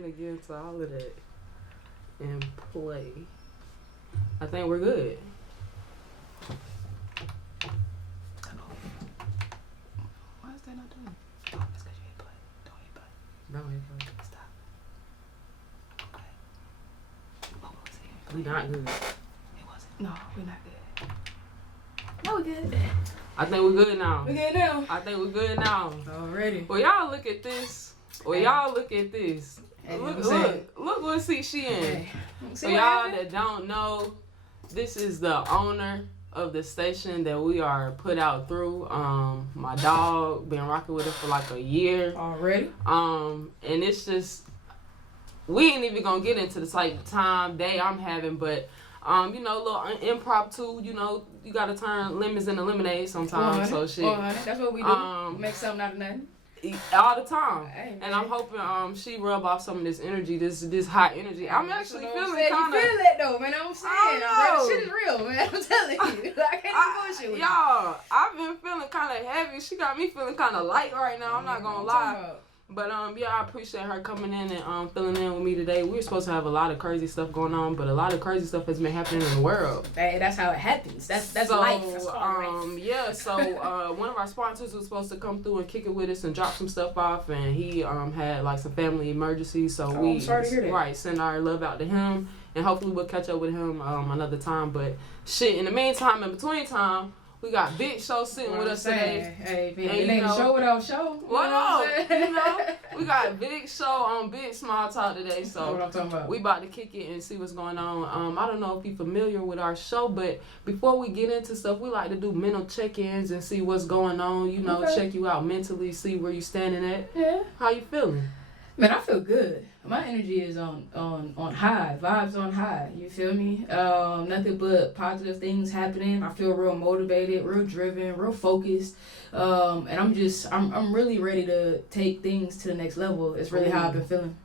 finna get into all of that and play. I think we're good. Why is that not doing? Oh, it's because you hit play. Don't hit play. Don't hit play. Stop. Okay. What was it? We not good. It wasn't. No, we're not good. No, we're good. I think we're good now. We good now. I think we're good now. Already. Well, y'all look at this. Y'all look at this. Look what seat she in. Hey. For y'all that don't know, this is the owner of the station that we are put out through. My dog been rocking with it for like a year already. And it's just, we ain't even gonna get into the type of time day I'm having, but you know, a little impromptu. You know, you gotta turn lemons into lemonade sometimes. So shit. That's what we do. Make something out of nothing. All the time. Hey, and I'm hoping she rub off some of this energy, this hot energy. I'm actually feeling kind of. You feel it though, man. I'm saying, bro, shit is real, man. I'm telling you, I can't bullshit with you. Y'all, I've been feeling kind of heavy. She got me feeling kind of light right now. I'm not gonna lie. But yeah, I appreciate her coming in and filling in with me today. We were supposed to have a lot of crazy stuff going on, but a lot of crazy stuff has been happening in the world. Hey, that's how it happens. That's so, life. That's life. Yeah. So one of our sponsors was supposed to come through and kick it with us and drop some stuff off, and he had like some family emergencies. So we I'm sorry to hear that. Right, send our love out to him, and hopefully we'll catch up with him another time. But shit, in the meantime, in between time, we got Big Show sitting with us today. Hey, it ain't a show without show. We got Big Show on Big Small Talk today. So what I'm talking about. We about to kick it and see what's going on. I don't know if you're familiar with our show, but before we get into stuff, we like to do mental check-ins and see what's going on. You know, check you out mentally, see where you standing at. Yeah. How you feeling? Man, I feel good. My energy is on high, vibes on high. You feel me? Nothing but positive things happening. I feel real motivated, real driven, real focused. And I'm really ready to take things to the next level. It's really how I've been feeling.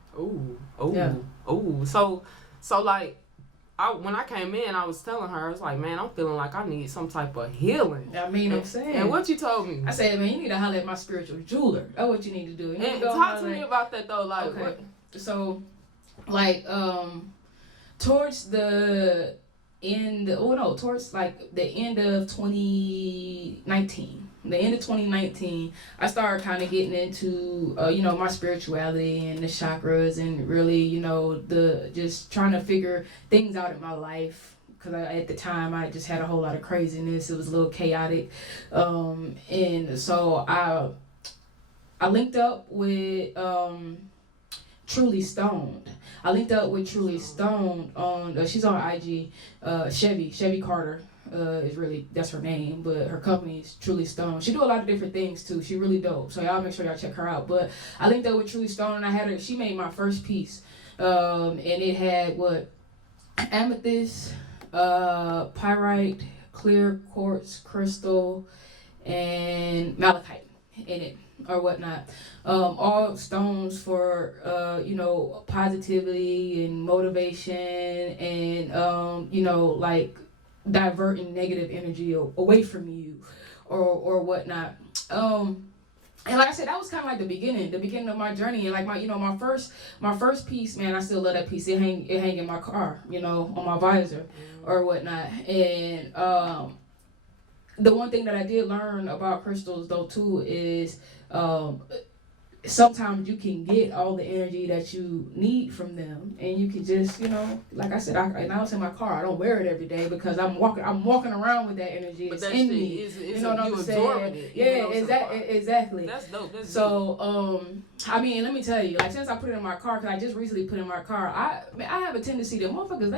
So like, when I came in, I was telling her, I was like, man, I'm feeling like I need some type of healing. I'm saying. And what you told me? I said, man, you need to holler at my spiritual jeweler. That's what you need to do. You and talk to me about that though. Like, okay. What? So, like, towards the end, towards like the end of 2019. The end of 2019, I started kind of getting into, my spirituality and the chakras and really, just trying to figure things out in my life. Because at the time, I just had a whole lot of craziness. It was a little chaotic. And so I linked up with Truly Stoned. I linked up with Truly Stoned on, she's on IG, Chevy Carter. That's her name, but her company is Truly Stone. She do a lot of different things too. She really dope. So y'all make sure y'all check her out. But I linked up with Truly Stone and she made my first piece. And it had amethyst, pyrite, clear quartz, crystal, and malachite in it or whatnot. All stones for positivity and motivation and like diverting negative energy away from you or whatnot. And like I said, that was kind of like the beginning of my journey. And like my first piece, man, I still love that piece. It hang in my car, on my visor or whatnot. And the one thing that I did learn about crystals though too is sometimes you can get all the energy that you need from them, and you can just, like I said, I was in my car. I don't wear it every day because I'm walking around with that energy. It's in me. You know what I'm saying? Yeah, exactly. That's dope. That's so, I mean, let me tell you, like since I put it in my car, because I just recently put it in my car, I have a tendency to motherfuckers.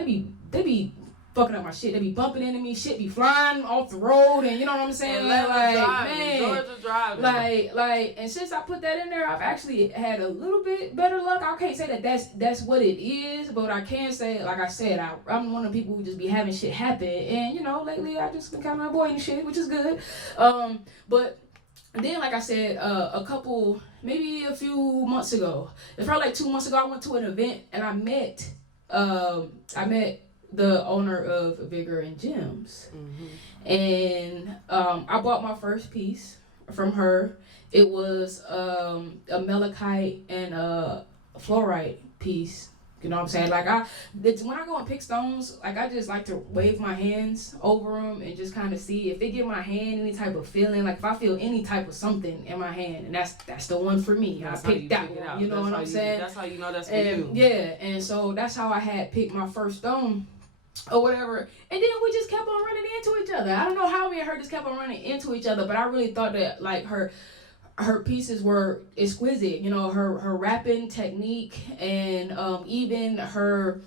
They be fucking up my shit. They be bumping into me. Shit be flying off the road, and you know what I'm saying? And since I put that in there, I've actually had a little bit better luck. I can't say that that's what it is, but I can say, like I said, I'm one of the people who just be having shit happen, and lately I just been kind of avoiding shit, which is good. But then, like I said, maybe a few months ago, it's probably like 2 months ago, I went to an event and I met the owner of Vigor and Gems. Mm-hmm. And I bought my first piece from her. It was a malachite and a fluorite piece. You know what I'm saying? Like when I go and pick stones, like I just like to wave my hands over them and just kind of see if they give my hand any type of feeling. Like if I feel any type of something in my hand, and that's the one for me. I picked that one. You know what I'm saying? That's how you know that's for you. Yeah, and so that's how I had picked my first stone or whatever. And then we just kept on running into each other. I don't know how me and her just kept on running into each other, but I really thought that like her pieces were exquisite, you know, her rapping technique and even her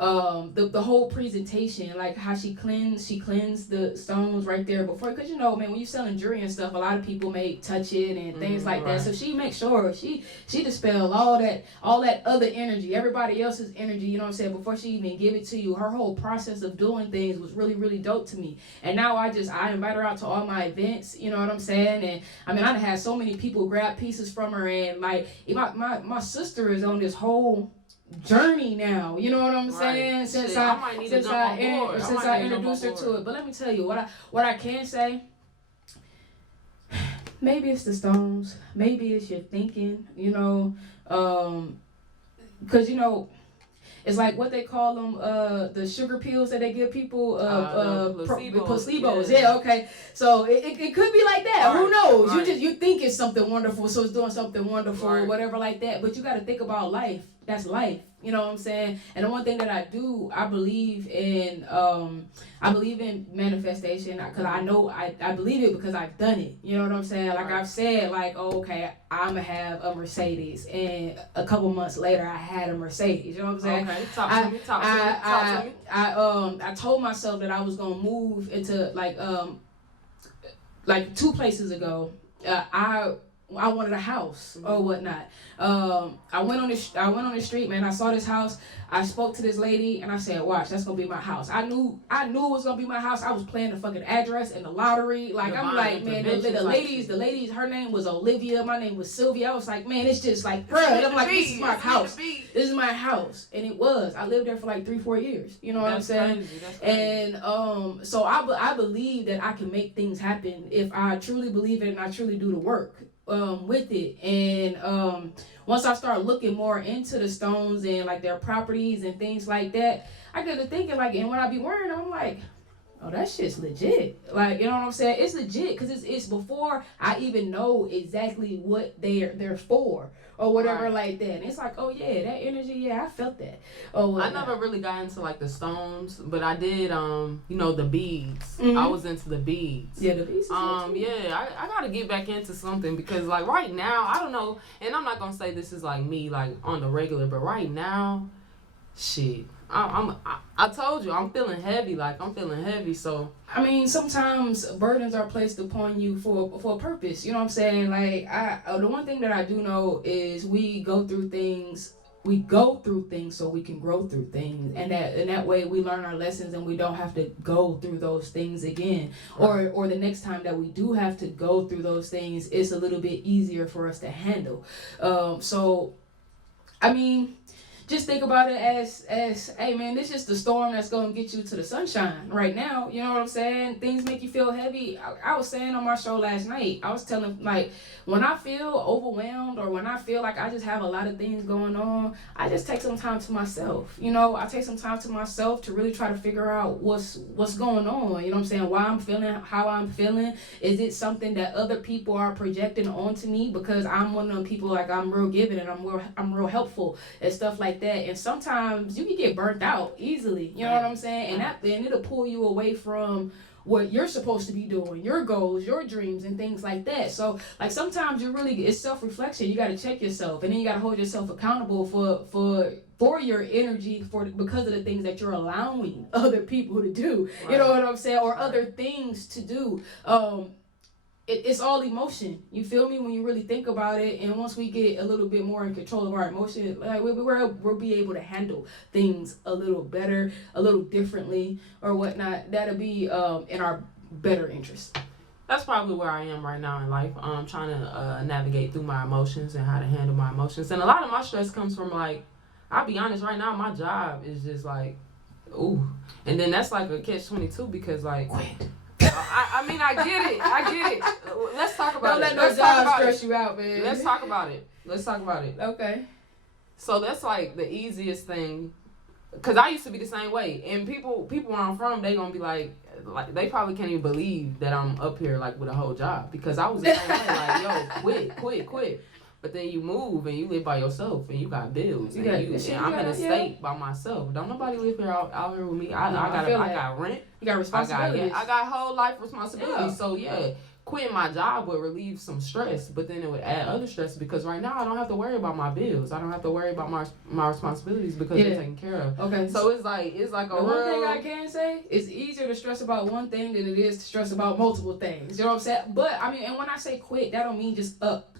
the whole presentation, like how she cleansed the stones right there before, because you know, man, when you're selling jewelry and stuff, a lot of people may touch it and things like that. So she makes sure she dispel all that other energy, everybody else's energy, you know what I'm saying, before she even give it to you. Her whole process of doing things was really, really dope to me. And now I invite her out to all my events, you know what I'm saying. And I mean, I've had so many people grab pieces from her, and like my sister is on this whole journey now, you know what I'm saying? Since I introduced her to it. But let me tell you what I can say. Maybe it's the stones, maybe it's your thinking, you know, because you know, it's like what they call them, the sugar pills that they give people, placebos. Yeah, okay. So it could be like that. Right. Who knows? Right. You think it's something wonderful, so it's doing something wonderful or whatever like that. But you got to think about life. That's life. You know what I'm saying? And the one thing that I do, I believe in manifestation, because I know I believe it because I've done it. You know what I'm saying? Like I've said, like, oh, okay, I'm gonna have a Mercedes, and a couple months later, I had a Mercedes. You know what I'm saying? Okay, talk to me. I told myself that I was gonna move into like 2 places ago. I wanted a house or whatnot. I went on the street, man. I saw this house. I spoke to this lady and I said, "Watch, that's gonna be my house." I knew it was gonna be my house. I was playing the fucking address and the lottery. Like I'm like, man, the ladies. Her name was Olivia. My name was Sylvia. I was like, man, it's just like, bruh. I'm like, this is my house. This is my house, and it was. I lived there for like 3-4 years. You know what I'm saying? That's crazy. And so I believe that I can make things happen if I truly believe it and I truly do the work with it. And once I start looking more into the stones and like their properties and things like that, I get to thinking like, and when I be wearing them, I'm like, oh, that shit's legit. Like, you know what I'm saying? It's legit because it's before I even know exactly what they're for or whatever like that. And it's like, oh yeah, that energy, yeah, I felt that. Oh, I never really got into like the stones, but I did, you know, the beads. Mm-hmm. I was into the beads. Yeah, the beads. Yeah, I gotta get back into something because like right now, I don't know, and I'm not gonna say this is like me like on the regular, but right now, shit. I told you I'm feeling heavy. So I mean, sometimes burdens are placed upon you for a purpose. You know what I'm saying? Like the one thing that I do know is we go through things so we can grow through things, and that way we learn our lessons and we don't have to go through those things again. Or the next time that we do have to go through those things, it's a little bit easier for us to handle. So I mean, just think about it as, hey man, this is the storm that's gonna get you to the sunshine right now. You know what I'm saying? Things make you feel heavy. I was saying on my show last night, I was telling, like, when I feel overwhelmed or when I feel like I just have a lot of things going on, I just take some time to myself. You know, I take some time to myself to really try to figure out what's going on. You know what I'm saying? Why I'm feeling how I'm feeling. Is it something that other people are projecting onto me? Because I'm one of them people, like, I'm real giving and I'm real helpful and stuff like that. And sometimes you can get burnt out easily. You know what I'm saying? And then it'll pull you away from what you're supposed to be doing, your goals, your dreams, and things like that. So, like, sometimes it's self-reflection. You got to check yourself, and then you got to hold yourself accountable for your energy, because of the things that you're allowing other people to do. Right. You know what I'm saying? Or other things to do. It's all emotion. You feel me? When you really think about it, and once we get a little bit more in control of our emotion, like we'll be able to handle things a little better, a little differently, or whatnot. That'll be in our better interest. That's probably where I am right now in life. Trying to navigate through my emotions and how to handle my emotions. And a lot of my stress comes from, like, I'll be honest, right now my job is just like, ooh, and then that's like a catch-22 because, like, quit. I mean, I get it. Let's talk about it. Don't let no job stress you out, man. Let's talk about it. Okay. So that's like the easiest thing. Cause I used to be the same way, and people where I'm from, they gonna be like they probably can't even believe that I'm up here like with a whole job, because I was the same way, like, yo, quit. But then you move and you live by yourself and you got bills, and I'm in a state by myself. Don't nobody live here out here with me. I got rent. You got responsibilities. I got whole life responsibilities. So quitting my job would relieve some stress, but then it would add other stress, because right now I don't have to worry about my bills. I don't have to worry about my responsibilities because they're taken care of. Okay. So it's like a real... One thing I can say, it's easier to stress about one thing than it is to stress about multiple things. You know what I'm saying? But I mean, and when I say quit, that don't mean just up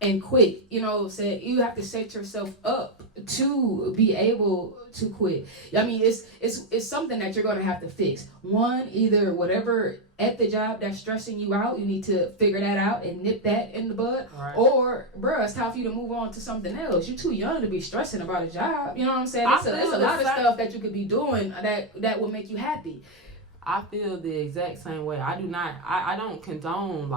and quit. You know what I'm saying? You have to set yourself up to be able to quit. I mean, it's something that you're gonna have to fix. One, either whatever at the job that's stressing you out, you need to figure that out and nip that in the bud. Right. Or, bruh, it's time for you to move on to something else. You're too young to be stressing about a job. You know what I'm saying? There's a lot of stuff that you could be doing that will make you happy. I feel the exact same way. I don't condone,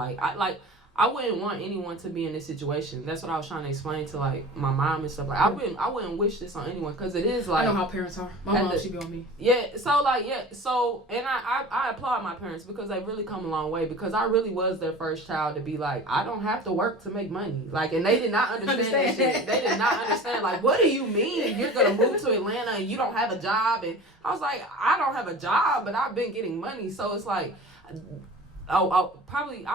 I wouldn't want anyone to be in this situation. That's what I was trying to explain to like my mom and stuff. Like I wouldn't wish this on anyone, because it is like, I know how parents are. My mom should be on me. Yeah. So and I applaud my parents, because they've really come a long way, because I really was their first child to be like, I don't have to work to make money. Like, and they did not understand that shit. They did not understand, like, what do you mean you're gonna move to Atlanta and you don't have a job? And I was like, I don't have a job, but I've been getting money. So it's like, I'll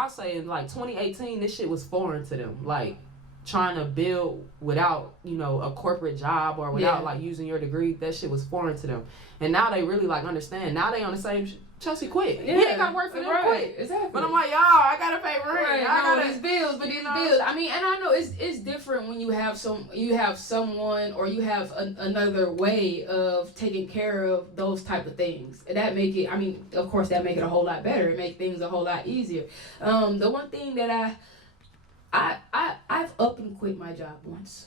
say in like 2018, this shit was foreign to them. Like, trying to build without, a corporate job or without like using your degree, that shit was foreign to them. And now they really like understand. Now they on the same Chelsea, quit. You ain't gotta work for them, quit. Exactly. But I'm like, y'all, I gotta pay rent. Right. I gotta these bills, but these bills. I mean, and I know it's different when you have someone or you have another way of taking care of those type of things. And that make it. I mean, of course, that make it a whole lot better. It make things a whole lot easier. The one thing that I've up and quit my job once.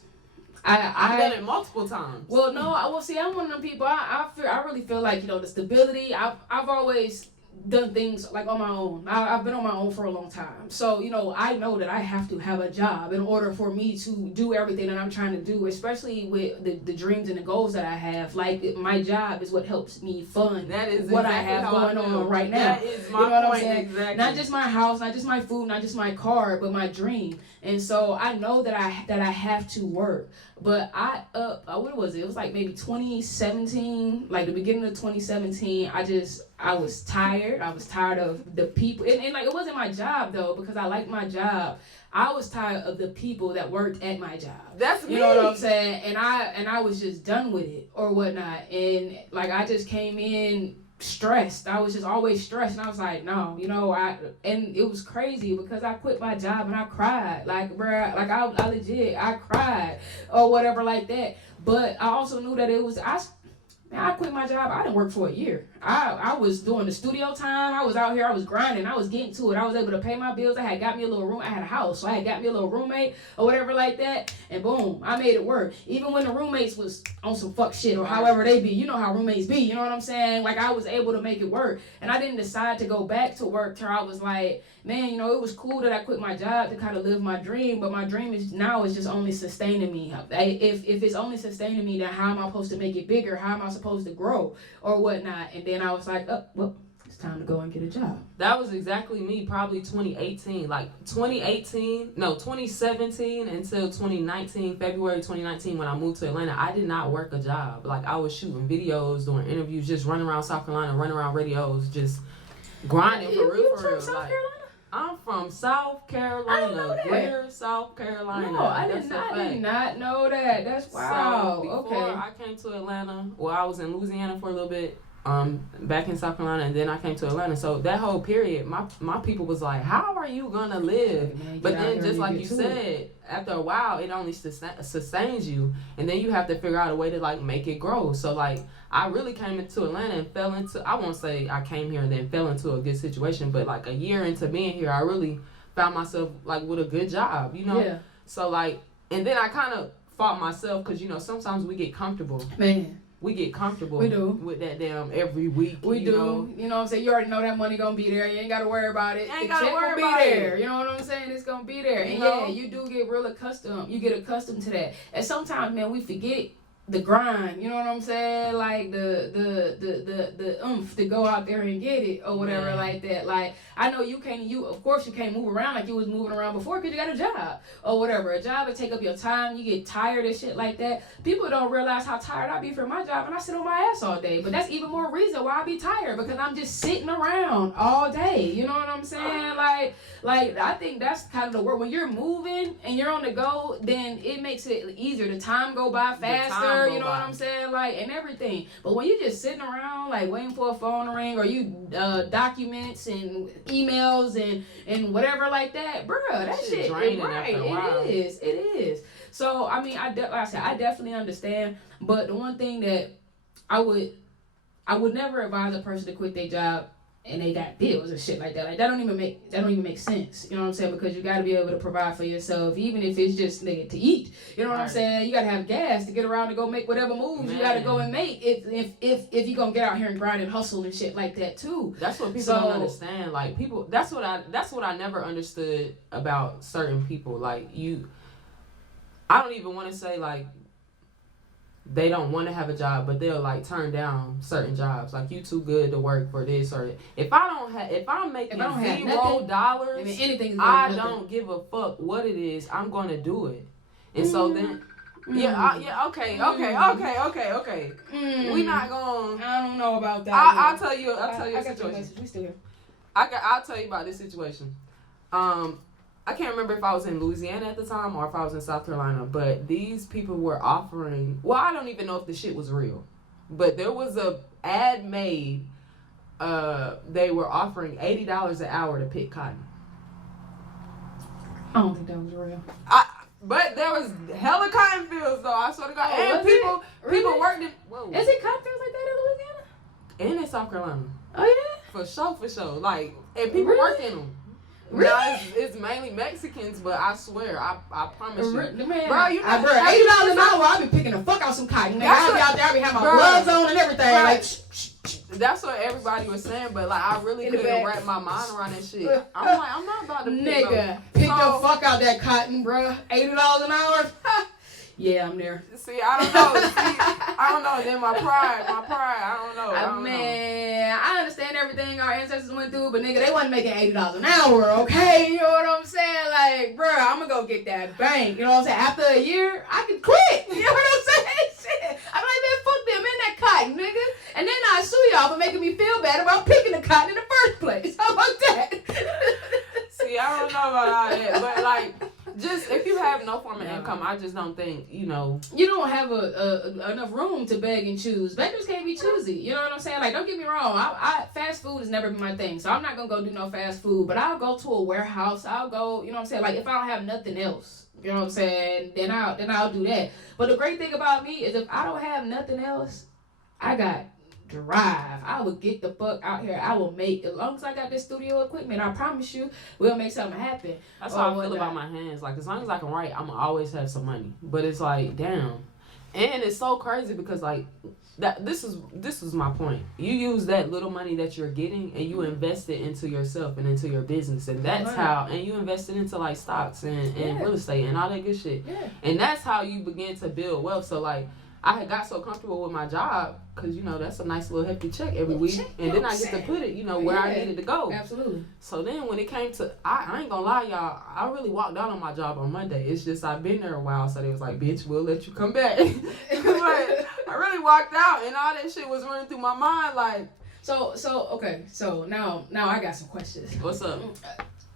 I've done it multiple times. Well, no, see, I'm one of them people. I really feel like, the stability. I've always done things like on my own. I've been on my own for a long time. So, I know that I have to have a job in order for me to do everything that I'm trying to do, especially with the dreams and the goals that I have. Like, my job is what helps me fund what I have going on right now. That is my point. Exactly. Not just my house, not just my food, not just my car, but my dream. And so I know that I have to work. But what was it? It was like maybe 2017, like the beginning of 2017. I was tired. I was tired of the people. And like, it wasn't my job though, because I liked my job. I was tired of the people that worked at my job. That's me. You know what I'm saying? And I was just done with it or whatnot. And like, I just came in stressed. I was just always stressed, and I was like, no, and it was crazy because I quit my job and I cried, like, bruh, like I legit, I cried or whatever like that. But I also knew that it was, I quit my job. I didn't work for a year. I was doing the studio time. I was out here. I was grinding. I was getting to it. I was able to pay my bills. I had got me a little room. I had a house, so I had got me a little roommate or whatever like that. And boom, I made it work. Even when the roommates was on some fuck shit or however they be. You know how roommates be. You know what I'm saying? Like, I was able to make it work. And I didn't decide to go back to work till I was like, man, it was cool that I quit my job to kind of live my dream. But my dream is just only sustaining me. If it's only sustaining me, then how am I supposed to make it bigger? How am I supposed to grow or whatnot? And then I was like, well, it's time to go and get a job. That was exactly me, probably 2018. Like 2017 until 2019, February 2019, when I moved to Atlanta, I did not work a job. Like, I was shooting videos, doing interviews, just running around South Carolina, running around radios, just grinding for real. South Carolina? I'm from South Carolina, Greater South Carolina. No, I did not know that. That's wow. So before I came to Atlanta, I was in Louisiana for a little bit, back in South Carolina, and then I came to Atlanta. So that whole period, my people was like, how are you gonna live? But then, just like you said, after a while, it only sustains you, and then you have to figure out a way to like make it grow. So like, I really came into Atlanta and fell into, I won't say I came here and then fell into a good situation, but like a year into being here, I really found myself like with a good job, Yeah. So like, and then I kind of fought myself because, sometimes we get comfortable. Man. we get comfortable We do. with that damn every week. We do. Know? You know what I'm saying? You already know that money gonna be there. You ain't gotta worry about it. You ain't the gotta check worry will be about there. it. You know what I'm saying? It's gonna be there. You And know? yeah, you do get real accustomed. You get accustomed to that. And sometimes, man, we forget the grind, you know what I'm saying? Like the oomph to go out there and get it or whatever like that. Like I know of course you can't move around like you was moving around before because you got a job or whatever. A job would take up your time. You get tired and shit like that. People don't realize how tired I be from my job and I sit on my ass all day. But that's even more reason why I be tired because I'm just sitting around all day. You know what I'm saying? Like I think that's kind of the word. When you're moving and you're on the go, then it makes it easier. The time go by faster. You know what I'm saying? Like, and everything. But when you just sitting around, like, waiting for a phone to ring or you documents and emails and whatever like that, bruh, that shit draining right. after a while. It is. So, I mean, like I said, I definitely understand. But the one thing that I would never advise a person to quit their job and they got bills and shit like that. Like that don't even make sense. You know what I'm saying? Because you gotta be able to provide for yourself, even if it's just nigga to eat. You know what I'm saying? You gotta have gas to get around to go make whatever moves you gotta go and make. If you gonna get out here and grind and hustle and shit like that too. That's what people don't understand. Like people, that's what I never understood about certain people. Like I don't even want to say like they don't want to have a job, but they'll like turn down certain jobs. Like you too good to work for this or that. If I'm making $0, I don't give a fuck what it is. I'm gonna do it. And so then, okay. We not gonna. I don't know about that. I'll tell you a situation. We still here. I'll tell you about this situation. I can't remember if I was in Louisiana at the time or if I was in South Carolina, but these people were offering, well, I don't even know if the shit was real, but there was a ad made, they were offering $80 an hour to pick cotton. I don't think that was real. But there was hella cotton fields though, I swear to God. And people worked in, whoa. Is it cotton fields like that in Louisiana? And in South Carolina. Oh yeah? For sure. Like, and people work in them. Really? Now it's mainly Mexicans, but I swear, I promise you, man, bro, you know, $80 an hour, I be picking the fuck out some cotton. I'll be out there, I be having my gloves on and everything. Bro, like, that's what everybody was saying, but like I really couldn't wrap my mind around that shit. I'm like, I'm not about to pick pick the fuck out that cotton, bro. $80 an hour. Yeah, I'm there. See, I don't know. Then my pride, I don't know. Man, I understand everything our ancestors went through, but nigga, they wasn't making $80 an hour, okay? You know what I'm saying? Like, bro, I'm gonna go get that bank. You know what I'm saying? After a year, I can quit. You know what I'm saying? Shit. I'm like, man, fuck them in that cotton, nigga. And then I sue y'all for making me feel bad about picking the cotton in the first place. How about that? See, I don't know about all that, but like, just if you have no form of income, I just don't think, you know. You don't have enough room to beg and choose. Beggars can't be choosy. You know what I'm saying? Like, don't get me wrong. I fast food has never been my thing, so I'm not gonna go do no fast food. But I'll go to a warehouse. I'll go. You know what I'm saying? Like, if I don't have nothing else, you know what I'm saying? Then I'll do that. But the great thing about me is if I don't have nothing else, I got drive. I will get the fuck out here. I will make, as long as I got this studio equipment, I promise you, we'll make something happen. That's how I feel about my hands. Like, as long as I can write, I'm gonna always have some money. But it's like, damn. And it's so crazy because like this is my point. You use that little money that you're getting and you invest it into yourself and into your business, and that's how, and you invest it into like stocks and real estate and all that good shit. Yeah. And that's how you begin to build wealth. So like, I had got so comfortable with my job because, you know, that's a nice little hefty check every week. And then I get to put it, you know, where I needed to go. Absolutely. So then when it came to, I ain't gonna lie, y'all, I really walked out on my job on Monday. It's just I've been there a while, so they was like, bitch, we'll let you come back. Like, I really walked out and all that shit was running through my mind like. So okay, so now I got some questions. What's up?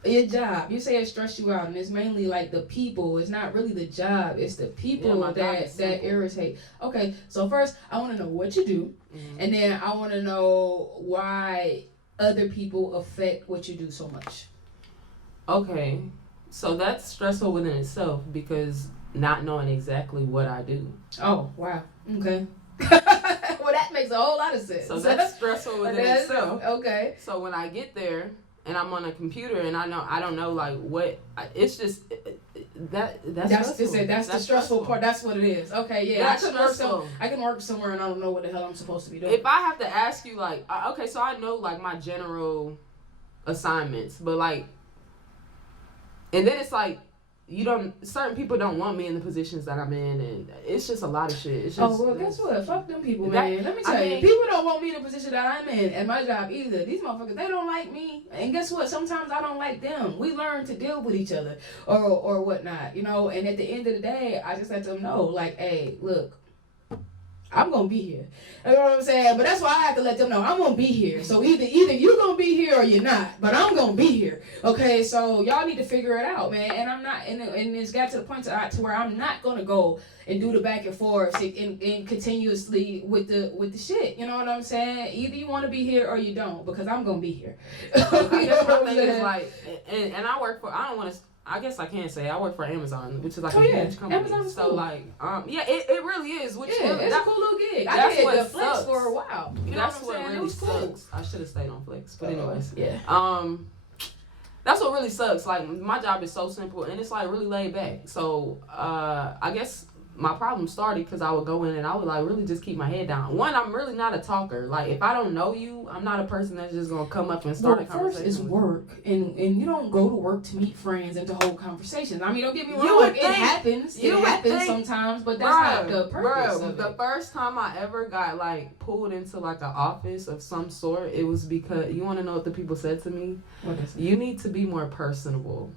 Your job, you say it stressed you out, and it's mainly like the people. It's not really the job, it's the people that irritate. Okay, so first I want to know what you do, and then I want to know why other people affect what you do so much. Okay, so that's stressful within itself because not knowing exactly what I do. Oh wow, okay. Well, that makes a whole lot of sense. So that's stressful within itself. Okay. So when I get there, and I'm on a computer and I don't know like what it's just that's the stressful part. That's what it is. Okay, yeah. I can work somewhere and I don't know what the hell I'm supposed to be doing. If I have to ask you like okay, so I know like my general assignments, but like, and then it's like certain people don't want me in the positions that I'm in, and it's just a lot of shit. It's just, guess what? Fuck them people, man. Let me tell you, people don't want me in the position that I'm in at my job either. These motherfuckers, they don't like me, and guess what? Sometimes I don't like them. We learn to deal with each other, or whatnot, And at the end of the day, I just let them know, like, hey, look, I'm gonna be here. You know what I'm saying? But that's why I have to let them know I'm gonna be here. So either you're gonna be here or you're not. But I'm gonna be here. Okay, so y'all need to figure it out, man. And I'm not, and it's got to the point to where I'm not gonna go and do the back and forth and continuously with the shit. You know what I'm saying? Either you want to be here or you don't, because I'm gonna be here. I guess my thing is like, and I work for. I don't want to. I guess I can say I work for Amazon, which is like a huge company. Amazon's so cool. like, it really is. Which it's a cool little gig. I did the Flex for a while. That's what really sucks. I should have stayed on Flex, but anyways, yeah. That's what really sucks. Like my job is so simple and it's like really laid back. So I guess my problem started because I would go in and I would like really just keep my head down. One, I'm really not a talker. Like if I don't know you, I'm not a person that's just gonna come up and start a conversation. First is work, and you don't go to work to meet friends and to hold conversations. I mean, don't get me wrong, it happens. It happens sometimes, but that's not the purpose of it. The first time I ever got like pulled into like an office of some sort, it was because you want to know what the people said to me? What is it? You need to be more personable.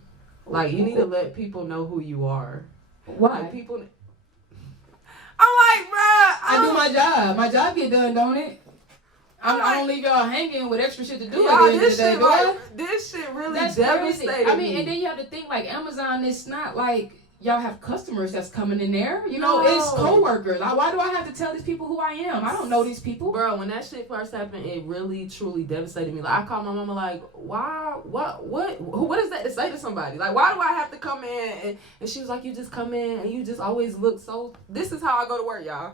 Like you need to let people know who you are. Why? Like, people. I'm like, bruh. I do my job. My job get done, don't it? I don't leave y'all hanging with extra shit to do at the end of the day, this shit really devastated me. I mean, and then you have to think like Amazon. It's not like y'all have customers that's coming in there. It's coworkers. Why do I have to tell these people who I am? I don't know these people. Bro, when that shit first happened, it really, truly devastated me. Like, I called my mama like, why, what is that to say to somebody? Like, why do I have to come in? And she was like, you just come in and you just always look so, this is how I go to work, y'all.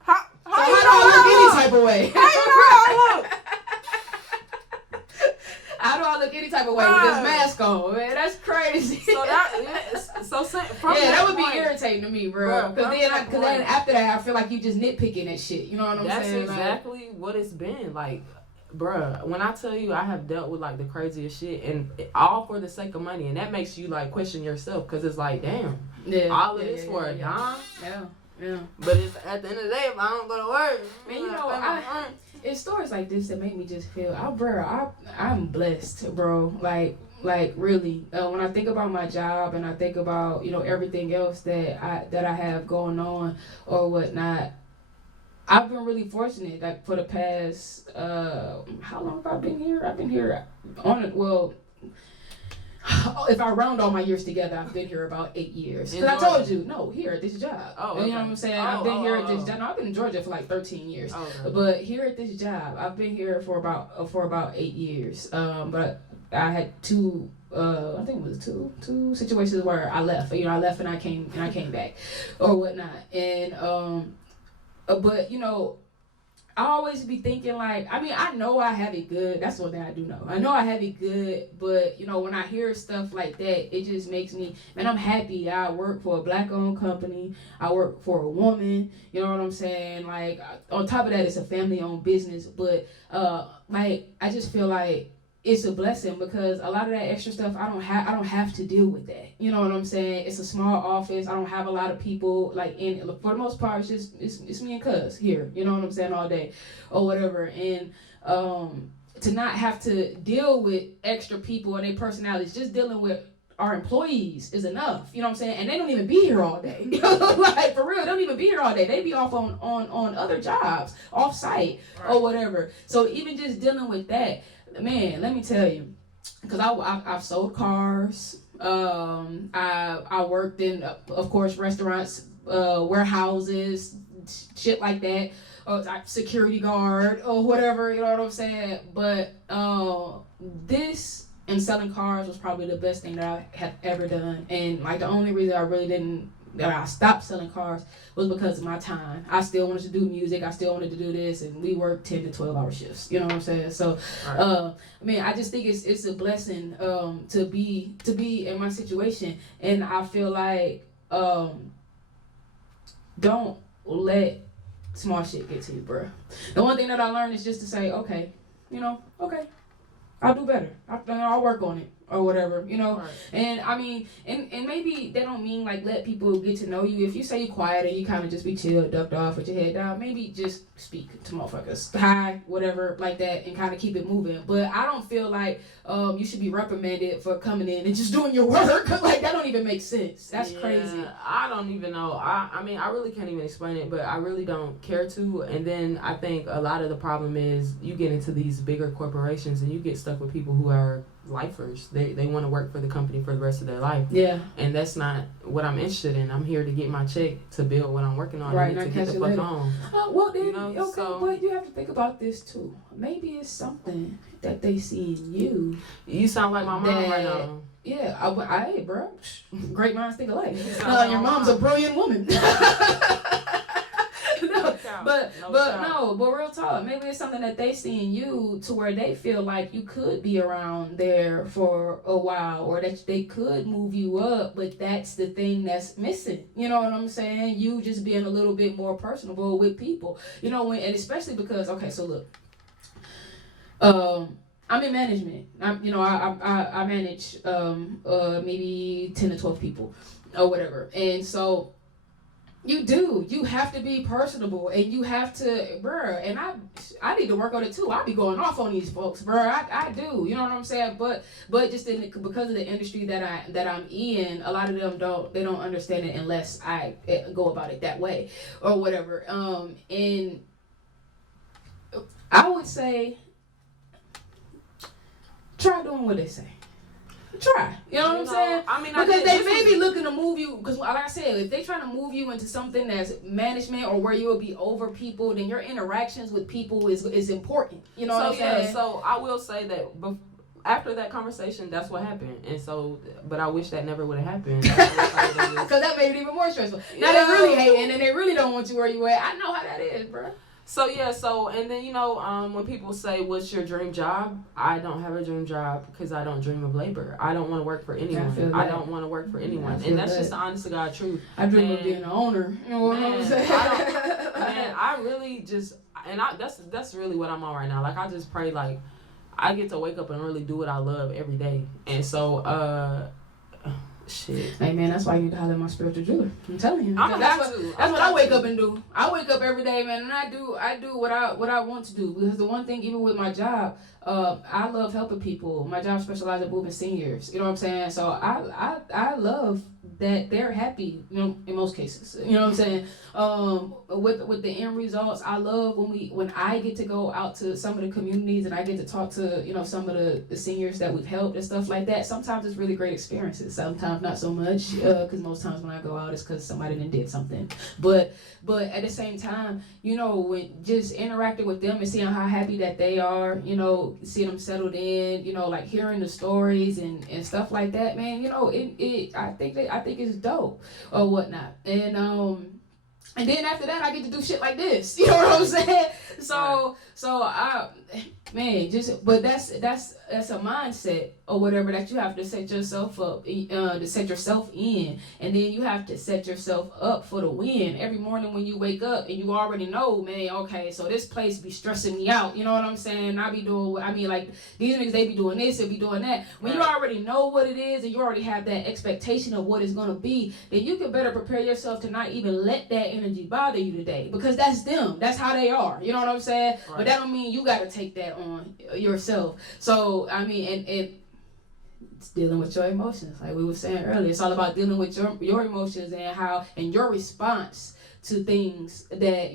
How do I look any type of way? How you know how I look? How do I look any type of way with this mask on, man? That's crazy. So that would be irritating to me, bro. Because then after that, I feel like you just nitpicking that shit. You know what I'm saying? That's exactly what it's been. Like, bruh, when I tell you I have dealt with like the craziest shit, and all for the sake of money, and that makes you like question yourself, because it's like, damn, all of this for a dime. Yeah. But it's at the end of the day, if I don't go to work, man, it's stories like this that make me just feel, I'm blessed, bro. Like really, when I think about my job and I think about everything else that I have going on or whatnot, I've been really fortunate. Like for the past, how long have I been here? I've been here if I round all my years together, I've been here about 8 years. Because I told you, here at this job. Okay. You know what I'm saying? I've been here at this job. No, I've been in Georgia for like 13 years. Okay. But here at this job, I've been here for about 8 years. But I had two, I think it was two situations where I left. I left and I came back or whatnot. And but I always be thinking I know I have it good. That's one thing I do know. I know I have it good, but when I hear stuff like that, it just makes me, man, I'm happy. I work for a Black-owned company. I work for a woman. You know what I'm saying? Like, on top of that, it's a family-owned business. But, I just feel like it's a blessing because a lot of that extra stuff I don't have to deal with that. You know what I'm saying? It's a small office. I don't have a lot of people for the most part. It's me and Cuz here. You know what I'm saying? All day or whatever. And to not have to deal with extra people and their personalities, just dealing with our employees is enough. You know what I'm saying? And they don't even be here all day. Like for real, they don't even be here all day. They be off on other jobs, off site or whatever. So even just dealing with that. Man, let me tell you, because I've sold cars. I worked in, of course, restaurants, warehouses, shit like that, security guard or whatever. You know what I'm saying? But this and selling cars was probably the best thing that I have ever done. And the only reason I really didn't that I stopped selling cars was because of my time. I still wanted to do music. I still wanted to do this, and we worked 10 to 12 hour shifts. You know what I'm saying? So, I mean, I just think it's a blessing to be in my situation, and I feel like don't let small shit get to you, bro. The one thing that I learned is just to say, okay, I'll do better. I'll work on it or whatever, Right. And I mean, and maybe they don't mean like let people get to know you. If you say you're quiet and you kind of just be chill, ducked off with your head down, maybe just speak to motherfuckers, hi, whatever, like that, and kind of keep it moving. But I don't feel like you should be reprimanded for coming in and just doing your work. Like that don't even make sense. That's crazy. I don't even know. I mean, I really can't even explain it, but I really don't care to. And then I think a lot of the problem is you get into these bigger corporations and you get stuck with people who are lifers. They want to work for the company for the rest of their life. Yeah. And that's not what I'm interested in. I'm here to get my check to build what I'm working on. Right. And to get the fuck on. Well then, okay, but you have to think about this too. Maybe it's something that they see in you. You sound like my mom right now. Yeah, hey, bro. Great minds think alike. Your mom's a brilliant woman. But real talk, maybe it's something that they see in you to where they feel like you could be around there for a while, or that they could move you up, but that's the thing that's missing. You know what I'm saying? You just being a little bit more personable with people. And especially because, okay, so look, I'm in management. I manage maybe 10 to 12 people or whatever, and so. You have to be personable, and you have to, bruh, and I need to work on it too. I be going off on these folks, bruh. I do, you know what I'm saying? But just because of the industry that I'm in, a lot of them don't understand it unless I go about it that way or whatever. And I would say, try doing what they say. Try, you know what I'm saying? I mean, because they may be looking to move you. Because like I said, if they trying to move you into something that's management or where you will be over people, then your interactions with people is important. You know what I'm saying? So I will say that after that conversation, that's what happened. And so, but I wish that never would have happened. Because that made it even more stressful. Now they really hating and they really don't want you where you at. I know how that is, bro. So and then when people say what's your dream job, I don't have a dream job because I don't dream of labor. I don't want to work for anyone. I don't want to work for anyone, and that's just the honest to God truth. I dream of being an owner. You know what I'm saying? I really just that's really what I'm on right now. Like I just pray like I get to wake up and really do what I love every day, and so shit. Hey man, that's why you need to holler at my spiritual jeweler. I'm telling you. That's what I wake up and do. I wake up every day, man, and I do what I want to do. Because the one thing, even with my job, I love helping people. My job specializes in moving seniors. You know what I'm saying? So I love that they're happy, in most cases. You know what I'm saying? With the end results, I love when I get to go out to some of the communities and I get to talk to, some of the seniors that we've helped and stuff like that. Sometimes it's really great experiences. Sometimes not so much, because most times when I go out, it's because somebody did something. But at the same time, when just interacting with them and seeing how happy that they are, seeing them settled in, like hearing the stories and stuff like that, man, I think it's dope or whatnot. And then after that, I get to do shit like this. You know what I'm saying? So but that's a mindset or whatever that you have to set yourself up, to set yourself in, and then you have to set yourself up for the win every morning when you wake up, and you already know, man, okay, so this place be stressing me out. You know what I'm saying? I be doing, like these niggas, they be doing this, they be doing that. When you already know what it is, and you already have that expectation of what it's gonna be, then you can better prepare yourself to not even let that energy bother you today, because that's them. That's how they are. You know what I'm saying? Right. But that don't mean you gotta take that on yourself. So I mean, and it's dealing with your emotions, like we were saying earlier. It's all about dealing with your emotions and your response to things that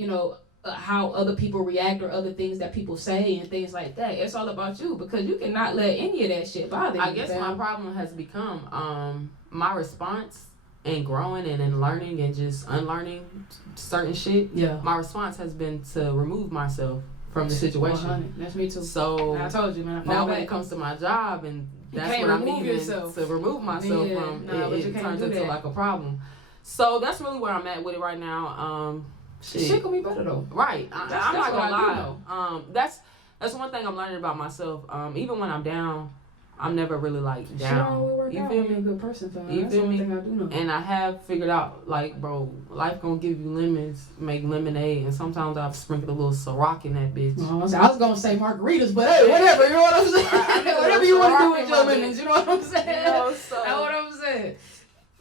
how other people react or other things that people say and things like that. It's all about you, because you cannot let any of that shit bother you. I guess my problem has become my response and growing and in learning and just unlearning certain shit. Yeah. My response has been to remove myself from the situation. 100. That's me too. So I told you, man. Now when it comes to my job, and that's what I'm needing to remove myself from, it turns into like a problem. So that's really where I'm at with it right now. Shit gonna be better though. Right. I'm not gonna lie. That's one thing I'm learning about myself. Even when I'm down, I'm never really like down. You feel me? A good person, fam. You That's feel me? Thing I do know. And I have figured out, like, bro, life gonna give you lemons, make lemonade, and sometimes I've sprinkled a little Ciroc in that bitch. I was gonna say margaritas, but hey, whatever. You know what I'm saying? Whatever you want to do with your lemons, you know what I'm saying? You know, so that's what I'm saying.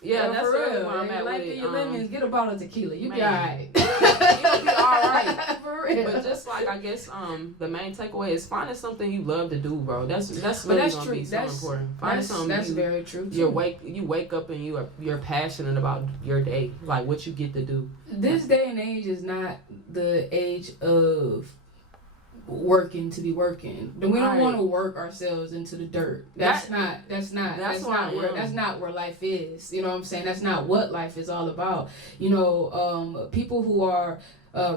Yeah, that's for really real. where I'm at Life with it. your lemons, get a bottle of tequila. You be alright. You'll be alright. For real. But just like, I guess the main takeaway is finding something you love to do, bro. That's really gonna be so important. Finding something that's very true. You wake up and you're passionate about your day, like what you get to do. This day and age is not the age of working to be working. We don't want to work ourselves into the dirt. That's not where life is. You know what I'm saying? That's not what life is all about. You know, people who are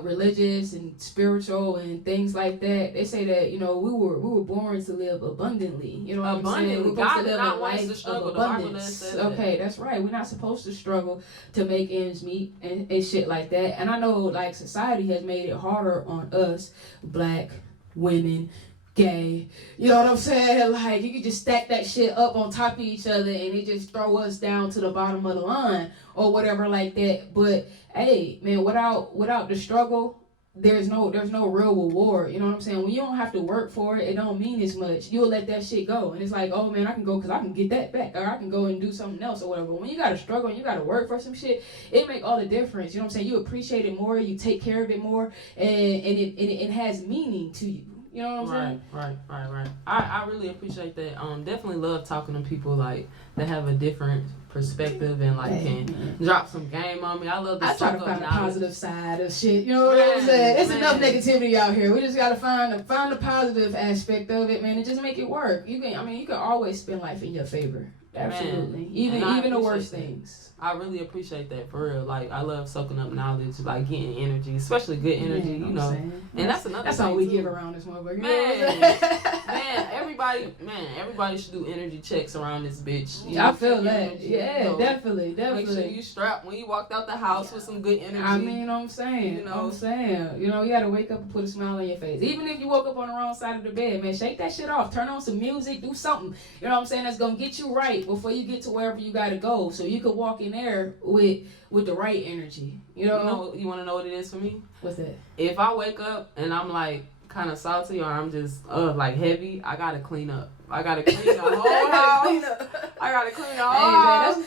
religious and spiritual and things like that, they say that, you know, we were born to live abundantly. You know what I'm saying? We're supposed to live a life of abundance. Okay, that's right. We're not supposed to struggle to make ends meet and shit like that. And I know, like, society has made it harder on us, black women, gay, you know what I'm saying? Like, you can just stack that shit up on top of each other and it just throw us down to the bottom of the line or whatever like that. But hey, man, without the struggle, there's no real reward. You know what I'm saying? When you don't have to work for it, it don't mean as much. You'll let that shit go, and it's like, oh man, I can go because I can get that back, or I can go and do something else or whatever. But when you gotta struggle and you gotta work for some shit, it make all the difference. You know what I'm saying? You appreciate it more, you take care of it more, and it has meaning to you. You know what I'm saying? Right. I really appreciate that. Definitely love talking to people like that have a different perspective and like can drop some game on me. I love the I try to find the positive side of shit. You know what I'm saying? It's enough negativity out here. We just gotta find the positive aspect of it, man, and just make it work. You can always spin life in your favor. Absolutely. Man, even the worst things. I really appreciate that, for real. Like, I love soaking up knowledge, like getting energy, especially good energy, you know. And that's another That's thing all we too. give around this motherfucker. Everybody should do energy checks around this bitch. I feel that. Definitely. Make sure you strap when you walked out the house with some good energy. I mean, I'm saying. You know, you gotta wake up and put a smile on your face. Even if you woke up on the wrong side of the bed, man, shake that shit off. Turn on some music, do something. You know what I'm saying? That's gonna get you right before you get to wherever you gotta go. So you could walk in there with the right energy. You want to know what it is for me? What's that? If I wake up and I'm like kind of salty or I'm just like heavy, I gotta clean up. I gotta clean the whole house. I gotta clean the whole house. Man,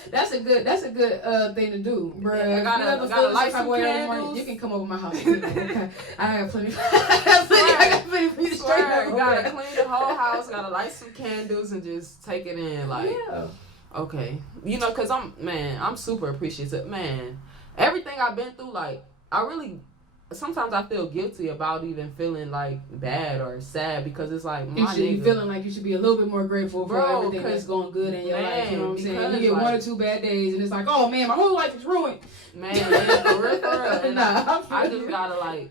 that's a good thing to do, bro. I gotta light some candles. You can come over my house. Okay. I got plenty. I got plenty for you to straight up. You gotta clean the whole house. Gotta light some candles and just take it in, like. Yeah. Okay, you know, cause I'm super appreciative, man. Everything I've been through, like, sometimes I feel guilty about even feeling like bad or sad because it's like you should be feeling like you should be a little bit more grateful for everything that's going good in your life. You know what I'm saying? You get like, 1 or 2 bad days and it's like, oh man, my whole life is ruined. Man, for real. And I just gotta like.